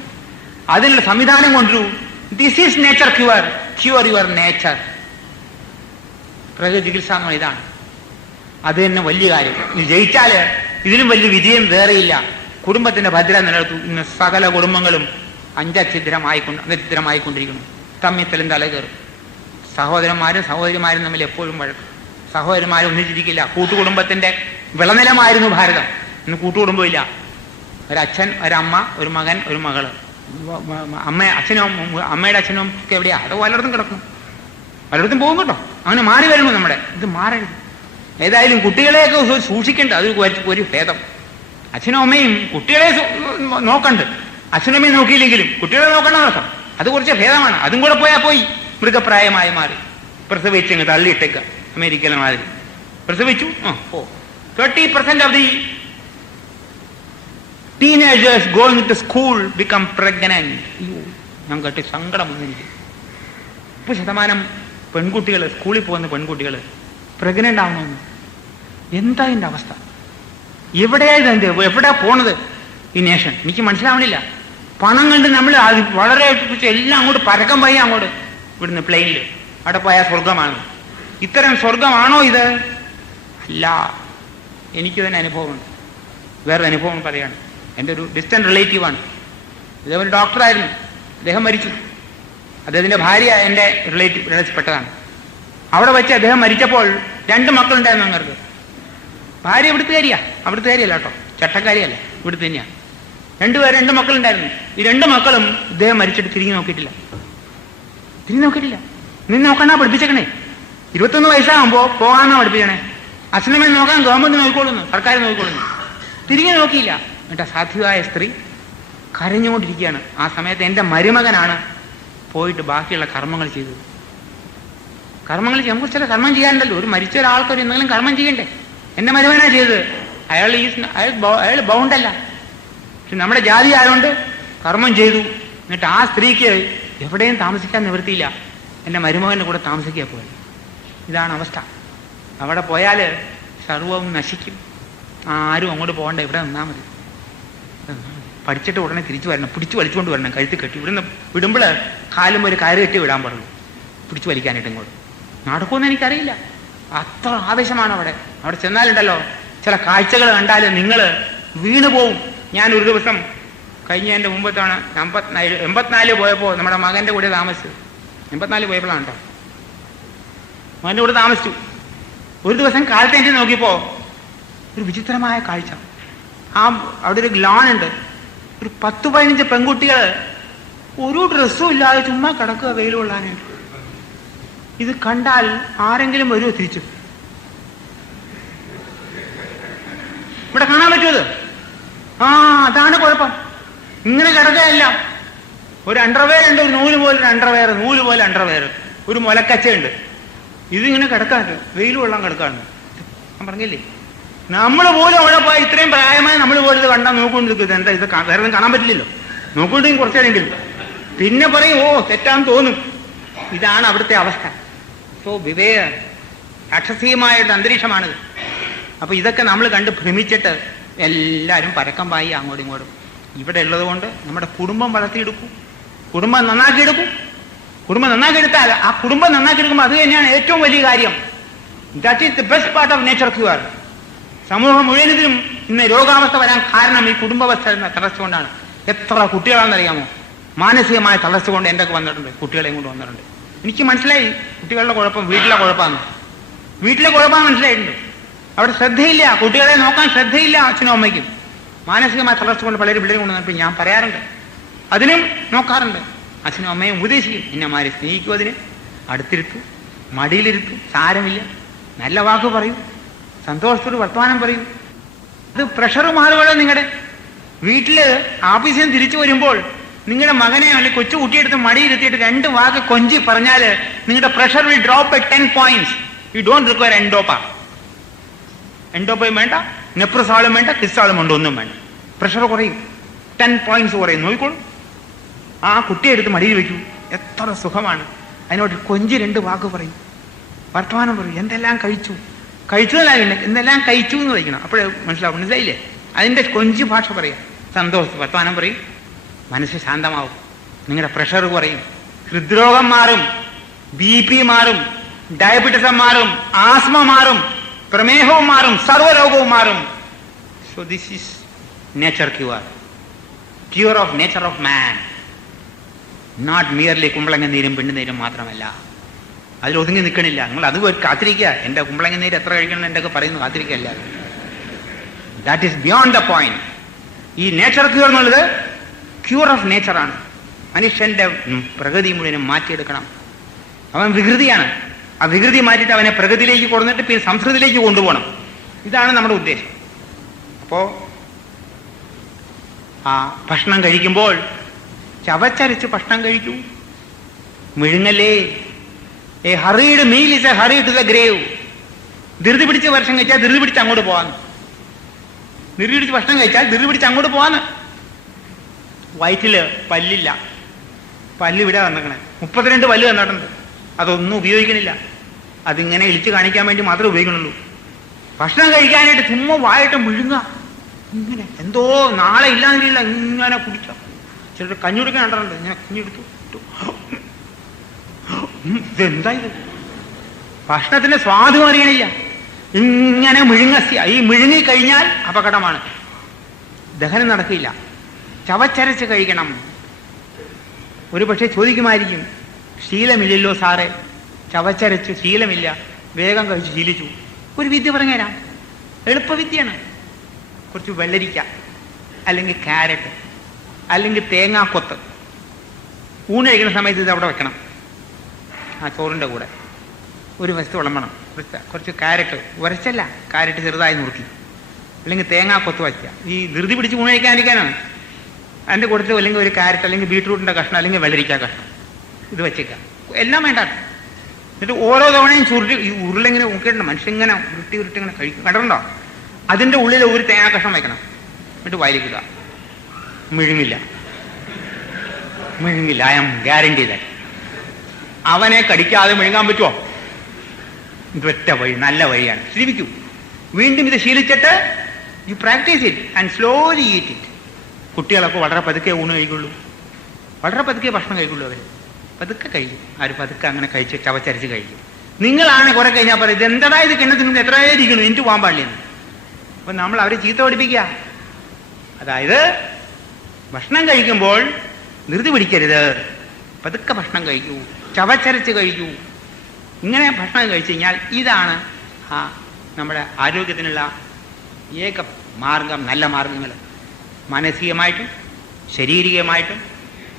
അതിനുള്ള സംവിധാനം കൊണ്ടുവരൂ. This is nature cure your nature. പ്രകൃതി ചികിത്സ എന്ന് പറഞ്ഞാൽ ഇതാണ്. അത് തന്നെ വലിയ കാര്യം. ഇത് ജയിച്ചാല് ഇതിലും വലിയ വിജയം വേറെയില്ല. കുടുംബത്തിന്റെ ഭദ്രത നിലനിർത്തു. ഇന്ന് സകല കുടുംബങ്ങളും അഞ്ചഛിദ്രമായിക്കൊണ്ടിരിക്കുന്നു. തമ്മിത്തലും തലകേറും. സഹോദരന്മാരും സഹോദരിമാരും തമ്മിൽ എപ്പോഴും വഴക്ക്. സഹോദരന്മാരും ഒന്നിച്ചിരിക്കില്ല. കൂട്ടുകുടുംബത്തിന്റെ വിളനിലമായിരുന്നു ഭാരതം. ഇന്ന് കൂട്ടുകുടുംബമില്ല. ഒരച്ഛൻ, ഒരമ്മ, ഒരു മകൻ, ഒരു മകള്. അമ്മയുടെ അച്ഛനും ഒക്കെ എവിടെയാ? അത് പലയിടത്തും കിടക്കും, പലയിടത്തും പോകും കേട്ടോ. അങ്ങനെ മാറി വരുന്നു. നമ്മുടെ ഇത് മാറരുത്. ഏതായാലും കുട്ടികളെയൊക്കെ സൂക്ഷിക്കണ്ട. അത് ഒരു ഭേദം. അച്ഛനും അമ്മയും കുട്ടികളെ നോക്കണ്ട്. അച്ഛനും അമ്മയും നോക്കിയില്ലെങ്കിലും കുട്ടികളെ നോക്കണം നോക്കാം. അത് കുറച്ച് ഭേദമാണ്. അതും കൂടെ പോയാൽ പോയി മൃഗപ്രായമായി മാറി. പ്രസവിച്ചങ്ങ് തള്ളിയിട്ടേക്ക്. അമേരിക്കയിലെ മാതിരി പ്രസവിച്ചു. 30% of the teenagers going to school become pregnant. ഞാൻ കേട്ട് സങ്കടം വന്നെനിക്ക്. 30% പെൺകുട്ടികൾ, സ്കൂളിൽ പോകുന്ന പെൺകുട്ടികൾ പ്രഗ്നന്റ് ആവണമെന്ന്. എന്താ ഇതിന്റെ അവസ്ഥ? എവിടെയായത്? എവിടെയാ പോണത് ഈ നേഷൻ? എനിക്ക് മനസ്സിലാവണില്ല. പണം കണ്ട് നമ്മൾ വളരെ എല്ലാം അങ്ങോട്ട് പരക്കം പോയി അങ്ങോട്ട് ഇവിടുന്ന് പ്ലെയിനിൽ. അവിടെ പോയാൽ സ്വർഗമാണ്. ഇത്തരം സ്വർഗമാണോ ഇത്? അല്ല. എനിക്കിതിന് അനുഭവമുണ്ട്. വേറൊരു അനുഭവം പറയാണ്. എൻ്റെ ഒരു ഡിസ്റ്റന്റ് റിലേറ്റീവാണ്. ഇദ്ദേഹം ഒരു ഡോക്ടറായിരുന്നു. അദ്ദേഹം മരിച്ചു. അദ്ദേഹത്തിൻ്റെ ഭാര്യ എൻ്റെ റിലേറ്റീവ്പ്പെട്ടതാണ്. അവിടെ വെച്ച് അദ്ദേഹം മരിച്ചപ്പോൾ 2 മക്കളുണ്ടായിരുന്നു അങ്ങർക്ക്. ഭാര്യ ഇവിടുത്തുകാരിയാ, അവിടുത്തുകാരിയല്ല കേട്ടോ, ചട്ടക്കാരിയല്ല, ഇവിടുത്തെ തന്നെയാണ്. 2 മക്കളുണ്ടായിരുന്നു. ഈ 2 മക്കളും ഇദ്ദേഹം മരിച്ചിട്ട് തിരിഞ്ഞു നോക്കിയിട്ടില്ല. നിന്ന് നോക്കാനാ പഠിപ്പിച്ചേക്കണേ. 21 വയസ്സാകുമ്പോൾ പോകാനാ പഠിപ്പിക്കണേ. അച്ഛനമ്മയെ നോക്കാൻ ഗവൺമെന്റ് നോക്കിക്കൊള്ളുന്നു, സർക്കാർ നോക്കിക്കൊള്ളുന്നു. തിരിഞ്ഞു നോക്കിയില്ല. എന്നിട്ട് സാധ്യമായ സ്ത്രീ കരഞ്ഞുകൊണ്ടിരിക്കുകയാണ്. ആ സമയത്ത് എൻ്റെ മരുമകനാണ് പോയിട്ട് ബാക്കിയുള്ള കർമ്മങ്ങൾ ചെയ്തത്. നമുക്ക് ചില കർമ്മം ചെയ്യാനുണ്ടല്ലോ. ഒരു മരിച്ച ഒരാൾക്കൊരു എന്തെങ്കിലും കർമ്മം ചെയ്യണ്ടേ? എൻ്റെ മരുമകനാണ് ചെയ്തത്. അയാൾ ബൗണ്ടല്ല. പക്ഷെ നമ്മുടെ ജാതി ആയതുകൊണ്ട് കർമ്മം ചെയ്തു. എന്നിട്ട് ആ സ്ത്രീക്ക് എവിടെയും താമസിക്കാൻ നിവൃത്തിയില്ല. എൻ്റെ മരുമകൻ്റെ കൂടെ താമസിക്കുക പോയി. ഇതാണ് അവസ്ഥ. അവിടെ പോയാൽ സർവവും നശിക്കും. ആരും അങ്ങോട്ട് പോകണ്ട, ഇവിടെ നിന്നാൽ മതി. പഠിച്ചിട്ട് ഉടനെ തിരിച്ചു വരണം. പിടിച്ചു വലിച്ചുകൊണ്ട് വരണം, കഴുത്തി കെട്ടി. ഇവിടുന്ന് വിടുമ്പോൾ കാലും ഒരു കയറ് കെട്ടി വിടാൻ പാടുള്ളൂ, പിടിച്ചു വലിക്കാനായിട്ട്. ഇങ്ങോട്ട് നടക്കുമെന്ന് എനിക്കറിയില്ല. അത്ര ആവേശമാണ് അവിടെ. അവിടെ ചെന്നാലുണ്ടല്ലോ, ചില കാഴ്ചകൾ കണ്ടാൽ നിങ്ങൾ വീണു പോവും. ഞാൻ ഒരു ദിവസം കഴിഞ്ഞ എൻ്റെ മുമ്പത്താണ് 84 പോയപ്പോൾ നമ്മുടെ മകൻ്റെ കൂടെ താമസിച്ചു. 84 പോയപ്പോഴാണ് കേട്ടോ. മകൻ്റെ കൂടെ താമസിച്ചു. ഒരു ദിവസം കാലത്ത് എനിക്ക് നോക്കിയപ്പോൾ ഒരു വിചിത്രമായ കാഴ്ച. അവിടെ ഒരു ഗ്ലാനുണ്ട്. ഒരു 10-15 പെൺകുട്ടികൾ ഒരു ഡ്രസ്സും ഇല്ലാതെ ചുമ്മാ കിടക്കുക വെയിൽ കൊള്ളാനായിട്ട്. ഇത് കണ്ടാൽ ആരെങ്കിലും വരുമോ തിരിച്ചു? ഇവിടെ കാണാൻ പറ്റുമത്? അതാണ് കുഴപ്പം. ഇങ്ങനെ കിടക്കുകയല്ല. ഒരു അണ്ടർവെയർ ഉണ്ട്, ഒരു നൂല് പോലെ അണ്ടർവെയർ, ഒരു മുലക്കച്ചയുണ്ട്. ഇതിങ്ങനെ കിടക്കാണ്ട് വെയിൽ കൊള്ളാൻ കിടക്കാണ്ട്. ഞാൻ പറഞ്ഞില്ലേ, നമ്മൾ പോലും അവിടെ പോയി ഇത്രയും പ്രായമായി നമ്മൾ പോലും ഇത് കണ്ടാൽ നോക്കൊണ്ടിരിക്കുന്നത്. എന്താ ഇത് വേറെ ഒന്നും കാണാൻ പറ്റില്ലല്ലോ. നോക്കൊണ്ടെങ്കിൽ കുറച്ചേരെങ്കിലും പിന്നെ പറയും തെറ്റാന്ന് തോന്നും. ഇതാണ് അവിടുത്തെ അവസ്ഥ. സോ രാക്ഷസീയമായുള്ള അന്തരീക്ഷമാണിത്. അപ്പൊ ഇതൊക്കെ നമ്മൾ കണ്ട് ഭ്രമിച്ചിട്ട് എല്ലാവരും പരക്കം പായി അങ്ങോട്ടും ഇങ്ങോട്ടും. ഇവിടെ ഉള്ളത് കൊണ്ട് നമ്മുടെ കുടുംബം വളർത്തിയെടുക്കും, കുടുംബം നന്നാക്കിയെടുക്കും. കുടുംബം നന്നാക്കിയെടുത്താൽ ആ കുടുംബം നന്നാക്കിയെടുക്കുമ്പോൾ അത് തന്നെയാണ് ഏറ്റവും വലിയ കാര്യം. That is the best part of nature cure. സമൂഹം മുഴുവനും ഇന്ന് രോഗാവസ്ഥ വരാൻ കാരണം ഈ കുടുംബാവസ്ഥ തളർച്ച കൊണ്ടാണ്. എത്ര കുട്ടികളാണെന്നറിയാമോ മാനസികമായ തളർച്ച കൊണ്ട് എൻ്റെ വന്നിട്ടുണ്ട്, കുട്ടികളെയും കൊണ്ട് വന്നിട്ടുണ്ട്. എനിക്ക് മനസ്സിലായി കുട്ടികളുടെ കുഴപ്പം വീട്ടിലെ കുഴപ്പമാണ്. വീട്ടിലെ കുഴപ്പം മനസ്സിലായിട്ടുണ്ട്. അവിടെ ശ്രദ്ധയില്ല, കുട്ടികളെ നോക്കാൻ ശ്രദ്ധയില്ല അച്ഛനും അമ്മയ്ക്കും. മാനസികമായ തളർച്ച കൊണ്ട് പലരും പിള്ളേരും കൊണ്ടുവന്നപ്പോൾ ഞാൻ പറയാറുണ്ട്, അതിനും നോക്കാറുണ്ട്. അച്ഛനും അമ്മയും ഉപദേശിക്കും, എന്നമാരെ സ്നേഹിക്കും, അതിന് അടുത്തിരുത്തും, മടിയിലിരുത്തും, സാരമില്ല, നല്ല വാക്ക് പറയും, സന്തോഷത്തോട് വർത്തമാനം പറയും. അത് പ്രഷർ മാറുകയോ നിങ്ങളുടെ വീട്ടില് ഓഫീസിൽ നിന്ന് തിരിച്ചു വരുമ്പോൾ നിങ്ങളുടെ മകനെ അല്ലെങ്കിൽ കൊച്ചു കുട്ടിയെടുത്ത് മടിയിരുത്തിയിട്ട് 2 വാക്ക് കൊഞ്ചി പറഞ്ഞാൽ നിങ്ങളുടെ pressure will drop by 10 points. You don't require എൻഡോപ്പയും വേണ്ട, നെപ്രസാളും വേണ്ട, കിസ്സാളും വേണ്ട, ഒന്നും വേണ്ട. പ്രഷർ കുറയും, 10 points കുറയും. നോക്കിക്കോളൂ. ആ കുട്ടിയെ എടുത്ത് മടിയിൽ വെക്കൂ, എത്ര സുഖമാണ്. അതിനോട് കൊഞ്ചി 2 വാക്ക് പറയും, വർത്തമാനം പറയും. എന്തെല്ലാം കഴിച്ചു എന്തെല്ലാം കഴിച്ചു എന്ന് വയ്ക്കണം. അപ്പോഴേ മനസ്സിലായില്ലേ? അതിൻ്റെ കൊഞ്ചി ഭാഷ പറയാം, സന്തോഷം വർത്തമാനം പറയും. മനസ്സ് ശാന്തമാവും, നിങ്ങളുടെ പ്രഷർ കുറയും, ഹൃദ്രോഗം മാറും, BP മാറും, ഡയബറ്റിസം മാറും, ആസ്മ മാറും, പ്രമേഹവും മാറും, സർവ്വരോഗവും മാറും. So this is nature cure of nature of man. Not merely കുമ്പളങ്ങ നീരും പെണ്ണുനീരും മാത്രമല്ല. അതിൽ ഒതുങ്ങി നിൽക്കണില്ല. നിങ്ങൾ അത് കാത്തിരിക്കുക. എൻ്റെ കുമ്പളങ്ങ നീര് എത്ര കഴിക്കണം എൻ്റെ ഒക്കെ പറയുന്നു, കാത്തിരിക്കുകയല്ല. That is beyond the point. ഈ നേച്ചർ ക്യൂർ എന്നുള്ളത് ക്യൂർ ഓഫ് നേച്ചറാണ്. മനുഷ്യന്റെ പ്രകൃതി മുഴുവനും മാറ്റിയെടുക്കണം. അവൻ വികൃതിയാണ്. ആ വികൃതി മാറ്റിയിട്ട് അവനെ പ്രകൃതിയിലേക്ക് കൊണ്ടുവന്നിട്ട് പിന്നെ സംസ്കൃതിയിലേക്ക് കൊണ്ടുപോകണം. ഇതാണ് നമ്മുടെ ഉദ്ദേശം. അപ്പോ ആ ഭക്ഷണം കഴിക്കുമ്പോൾ ചവച്ചരച്ച് ഭക്ഷണം കഴിക്കൂ, മിഴുങ്ങല്ലേ. A hurried meal is a hurry to the grave. ധൃതി പിടിച്ച് ഭക്ഷണം കഴിച്ചാൽ ധൃതി പിടിച്ച് അങ്ങോട്ട് പോകാന്ന്. ധൃതി പിടിച്ച് ഭക്ഷണം കഴിച്ചാൽ ധൃതി പിടിച്ച് അങ്ങോട്ട് പോകാന്ന്. വയറ്റില് പല്ലില്ല, പല്ല് ഇവിടെ വന്നിക്കണേ. 32 പല്ല് തന്നിട്ടുണ്ട്. അതൊന്നും ഉപയോഗിക്കണില്ല. അതിങ്ങനെ ഇളിച്ച് കാണിക്കാൻ വേണ്ടി മാത്രമേ ഉപയോഗിക്കണുള്ളൂ. ഭക്ഷണം കഴിക്കാനായിട്ട് ചുമ്മാ വായിട്ട് മുഴുങ്ങ, ഇങ്ങനെ എന്തോ നാളെ ഇല്ലാന്നില്ല ഇങ്ങനെ കുടിക്കാം. ചിലർ കഞ്ഞി കുടിക്കാൻ കണ്ടിട്ടുണ്ട്. ഇങ്ങനെ കഞ്ഞിയെടുത്തു, ഇതെന്താ ഇത്? ഭക്ഷണത്തിന്റെ സ്വാദും അറിയണില്ല. ഇങ്ങനെ മുഴുങ്ങസ്യ. ഈ മുഴുങ്ങി കഴിഞ്ഞാൽ അപകടമാണ്, ദഹനം നടക്കില്ല. ചവച്ചരച്ച് കഴിക്കണം. ഒരു പക്ഷേ ചോദിക്കുമായിരിക്കും, ശീലമില്ലല്ലോ സാറേ, ചവച്ചരച്ച് ശീലമില്ല, വേഗം കഴിച്ച് ശീലിച്ചു. ഒരു വിദ്യ പറഞ്ഞുതരാം, എളുപ്പവിദ്യയാണ്. കുറച്ച് വെള്ളരിക്ക, അല്ലെങ്കിൽ ക്യാരറ്റ്, അല്ലെങ്കിൽ തേങ്ങാക്കൊത്ത്. ഊണ് കഴിക്കുന്ന സമയത്ത് ഇത് അവിടെ വെക്കണം. ആ ചോറിൻ്റെ കൂടെ ഒരു വസ്തു വിളമ്പണം. കുറച്ച് ക്യാരറ്റ്, ഉരച്ചല്ല, ക്യാരറ്റ് ചെറുതായി നുറുക്കി, അല്ലെങ്കിൽ തേങ്ങാക്കൊത്ത് വയ്ക്കുക. ഈ ധൃതി പിടിച്ച് ഊണ് കഴിക്കാതിരിക്കാനാണ്. അതിൻ്റെ കൂട്ടത്തിൽ അല്ലെങ്കിൽ ഒരു ക്യാരറ്റ്, അല്ലെങ്കിൽ ബീട്രൂട്ടിൻ്റെ കഷ്ണം, അല്ലെങ്കിൽ വെള്ളരിക്ക കഷ്ണം ഇത് വെച്ചേക്കുക. എല്ലാം വേണ്ട. എന്നിട്ട് ഓരോ തവണയും ചുരുട്ടി, ഈ ഉരുളിങ്ങനെ നോക്കിയിട്ടുണ്ട്, മനുഷ്യങ്ങനെ ഉരുട്ടി ഇങ്ങനെ കഴിക്കും. കണ്ടിട്ടുണ്ടോ? അതിൻ്റെ ഉള്ളിൽ ഒരു തേങ്ങാ കഷ്ണം വയ്ക്കണം. എന്നിട്ട് വായിലിക്കുക. മിഴുങ്ങില്ല. I am guarantee that. അവനെ കടിക്കാതെ മിഴുങ്ങാൻ പറ്റുമോ? ഇതൊറ്റ വഴി, നല്ല വഴിയാണ്. ശീലിക്കൂ. വീണ്ടും ഇത് ശീലിച്ചിട്ട് you practise it and slowly eat it. കുട്ടികളൊക്കെ വളരെ പതുക്കെ ഊണ് കഴിക്കുള്ളൂ, വളരെ പതുക്കെ ഭക്ഷണം കഴിക്കുള്ളൂ. അവർ പതുക്കെ കഴിക്കും. ആര് പതുക്കെ അങ്ങനെ കഴിച്ച് ചവച്ചരച്ച് കഴിക്കും. നിങ്ങളാണ് കുറെ കഴിഞ്ഞാൽ പറയും, ഇത് എന്താ ഇത് കിണ്ണത്തിന് എത്രയേ ഇരിക്കണം, എനിക്ക് പോകാൻ പാടില്ലെന്ന്. അപ്പൊ നമ്മൾ അവരെ ചീത്ത പഠിപ്പിക്കുക. അതായത് ഭക്ഷണം കഴിക്കുമ്പോൾ ധൃതി പിടിക്കരുത്, പതുക്കെ ഭക്ഷണം കഴിക്കൂ, ചവച്ചരച്ച് കഴിക്കൂ. ഇങ്ങനെ ഭക്ഷണം കഴിച്ചു കഴിഞ്ഞാൽ ഇതാണ് നമ്മുടെ ആരോഗ്യത്തിനുള്ള ഏക മാർഗം. നല്ല മാർഗങ്ങൾ മാനസികമായിട്ടും ശാരീരികമായിട്ടും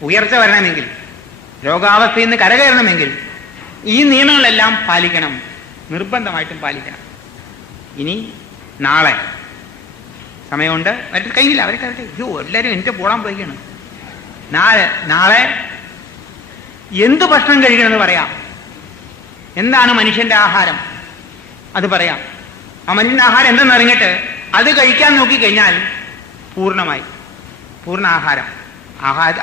ഉയർച്ച വരണമെങ്കിൽ, രോഗാവസ്ഥയിൽ നിന്ന് കരകയറണമെങ്കിൽ ഈ നിയമങ്ങളെല്ലാം പാലിക്കണം, നിർബന്ധമായിട്ടും പാലിക്കണം. ഇനി നാളെ സമയമുണ്ട്, അവർക്ക് കഴിഞ്ഞില്ല, അവർക്ക് അവരുടെ എല്ലാവരും എൻ്റെ പോടാൻ പോയിക്കാണ്. നാളെ എന്ത് ഭക്ഷണം കഴിക്കണമെന്ന് പറയാം. എന്താണ് മനുഷ്യന്റെ ആഹാരം അത് പറയാം. ആ മനുഷ്യന്റെ ആഹാരം എന്തെന്ന് അറിഞ്ഞിട്ട് അത് കഴിക്കാൻ നോക്കിക്കഴിഞ്ഞാൽ പൂർണ്ണമായി പൂർണ്ണ ആഹാരം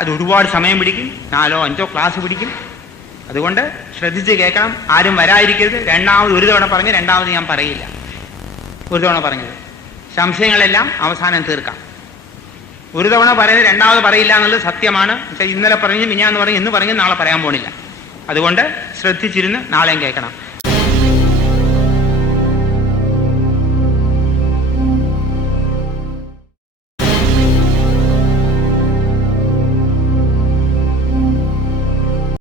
അത് ഒരുപാട് സമയം പിടിക്കും, 4 5 ക്ലാസ് പിടിക്കും. അതുകൊണ്ട് ശ്രദ്ധിച്ച് കേൾക്കണം. ആരും വരാതിരിക്കരുത്. രണ്ടാമത് ഒരു തവണ പറഞ്ഞ് രണ്ടാമത് ഞാൻ പറയില്ല. ഒരു തവണ പറഞ്ഞത് സംശയങ്ങളെല്ലാം അവസാനം തീർക്കാം. ഒരു തവണ പറയുന്നത് രണ്ടാമത് പറയില്ല എന്നുള്ളത് സത്യമാണ്. ഇന്നലെ പറഞ്ഞ് മിനിഞ്ഞാന്ന് പറഞ്ഞ് ഇന്ന് പറഞ്ഞ് നാളെ പറയാൻ പോണില്ല. അതുകൊണ്ട് ശ്രദ്ധിച്ചിരുന്ന് നാളെയും കേൾക്കണം.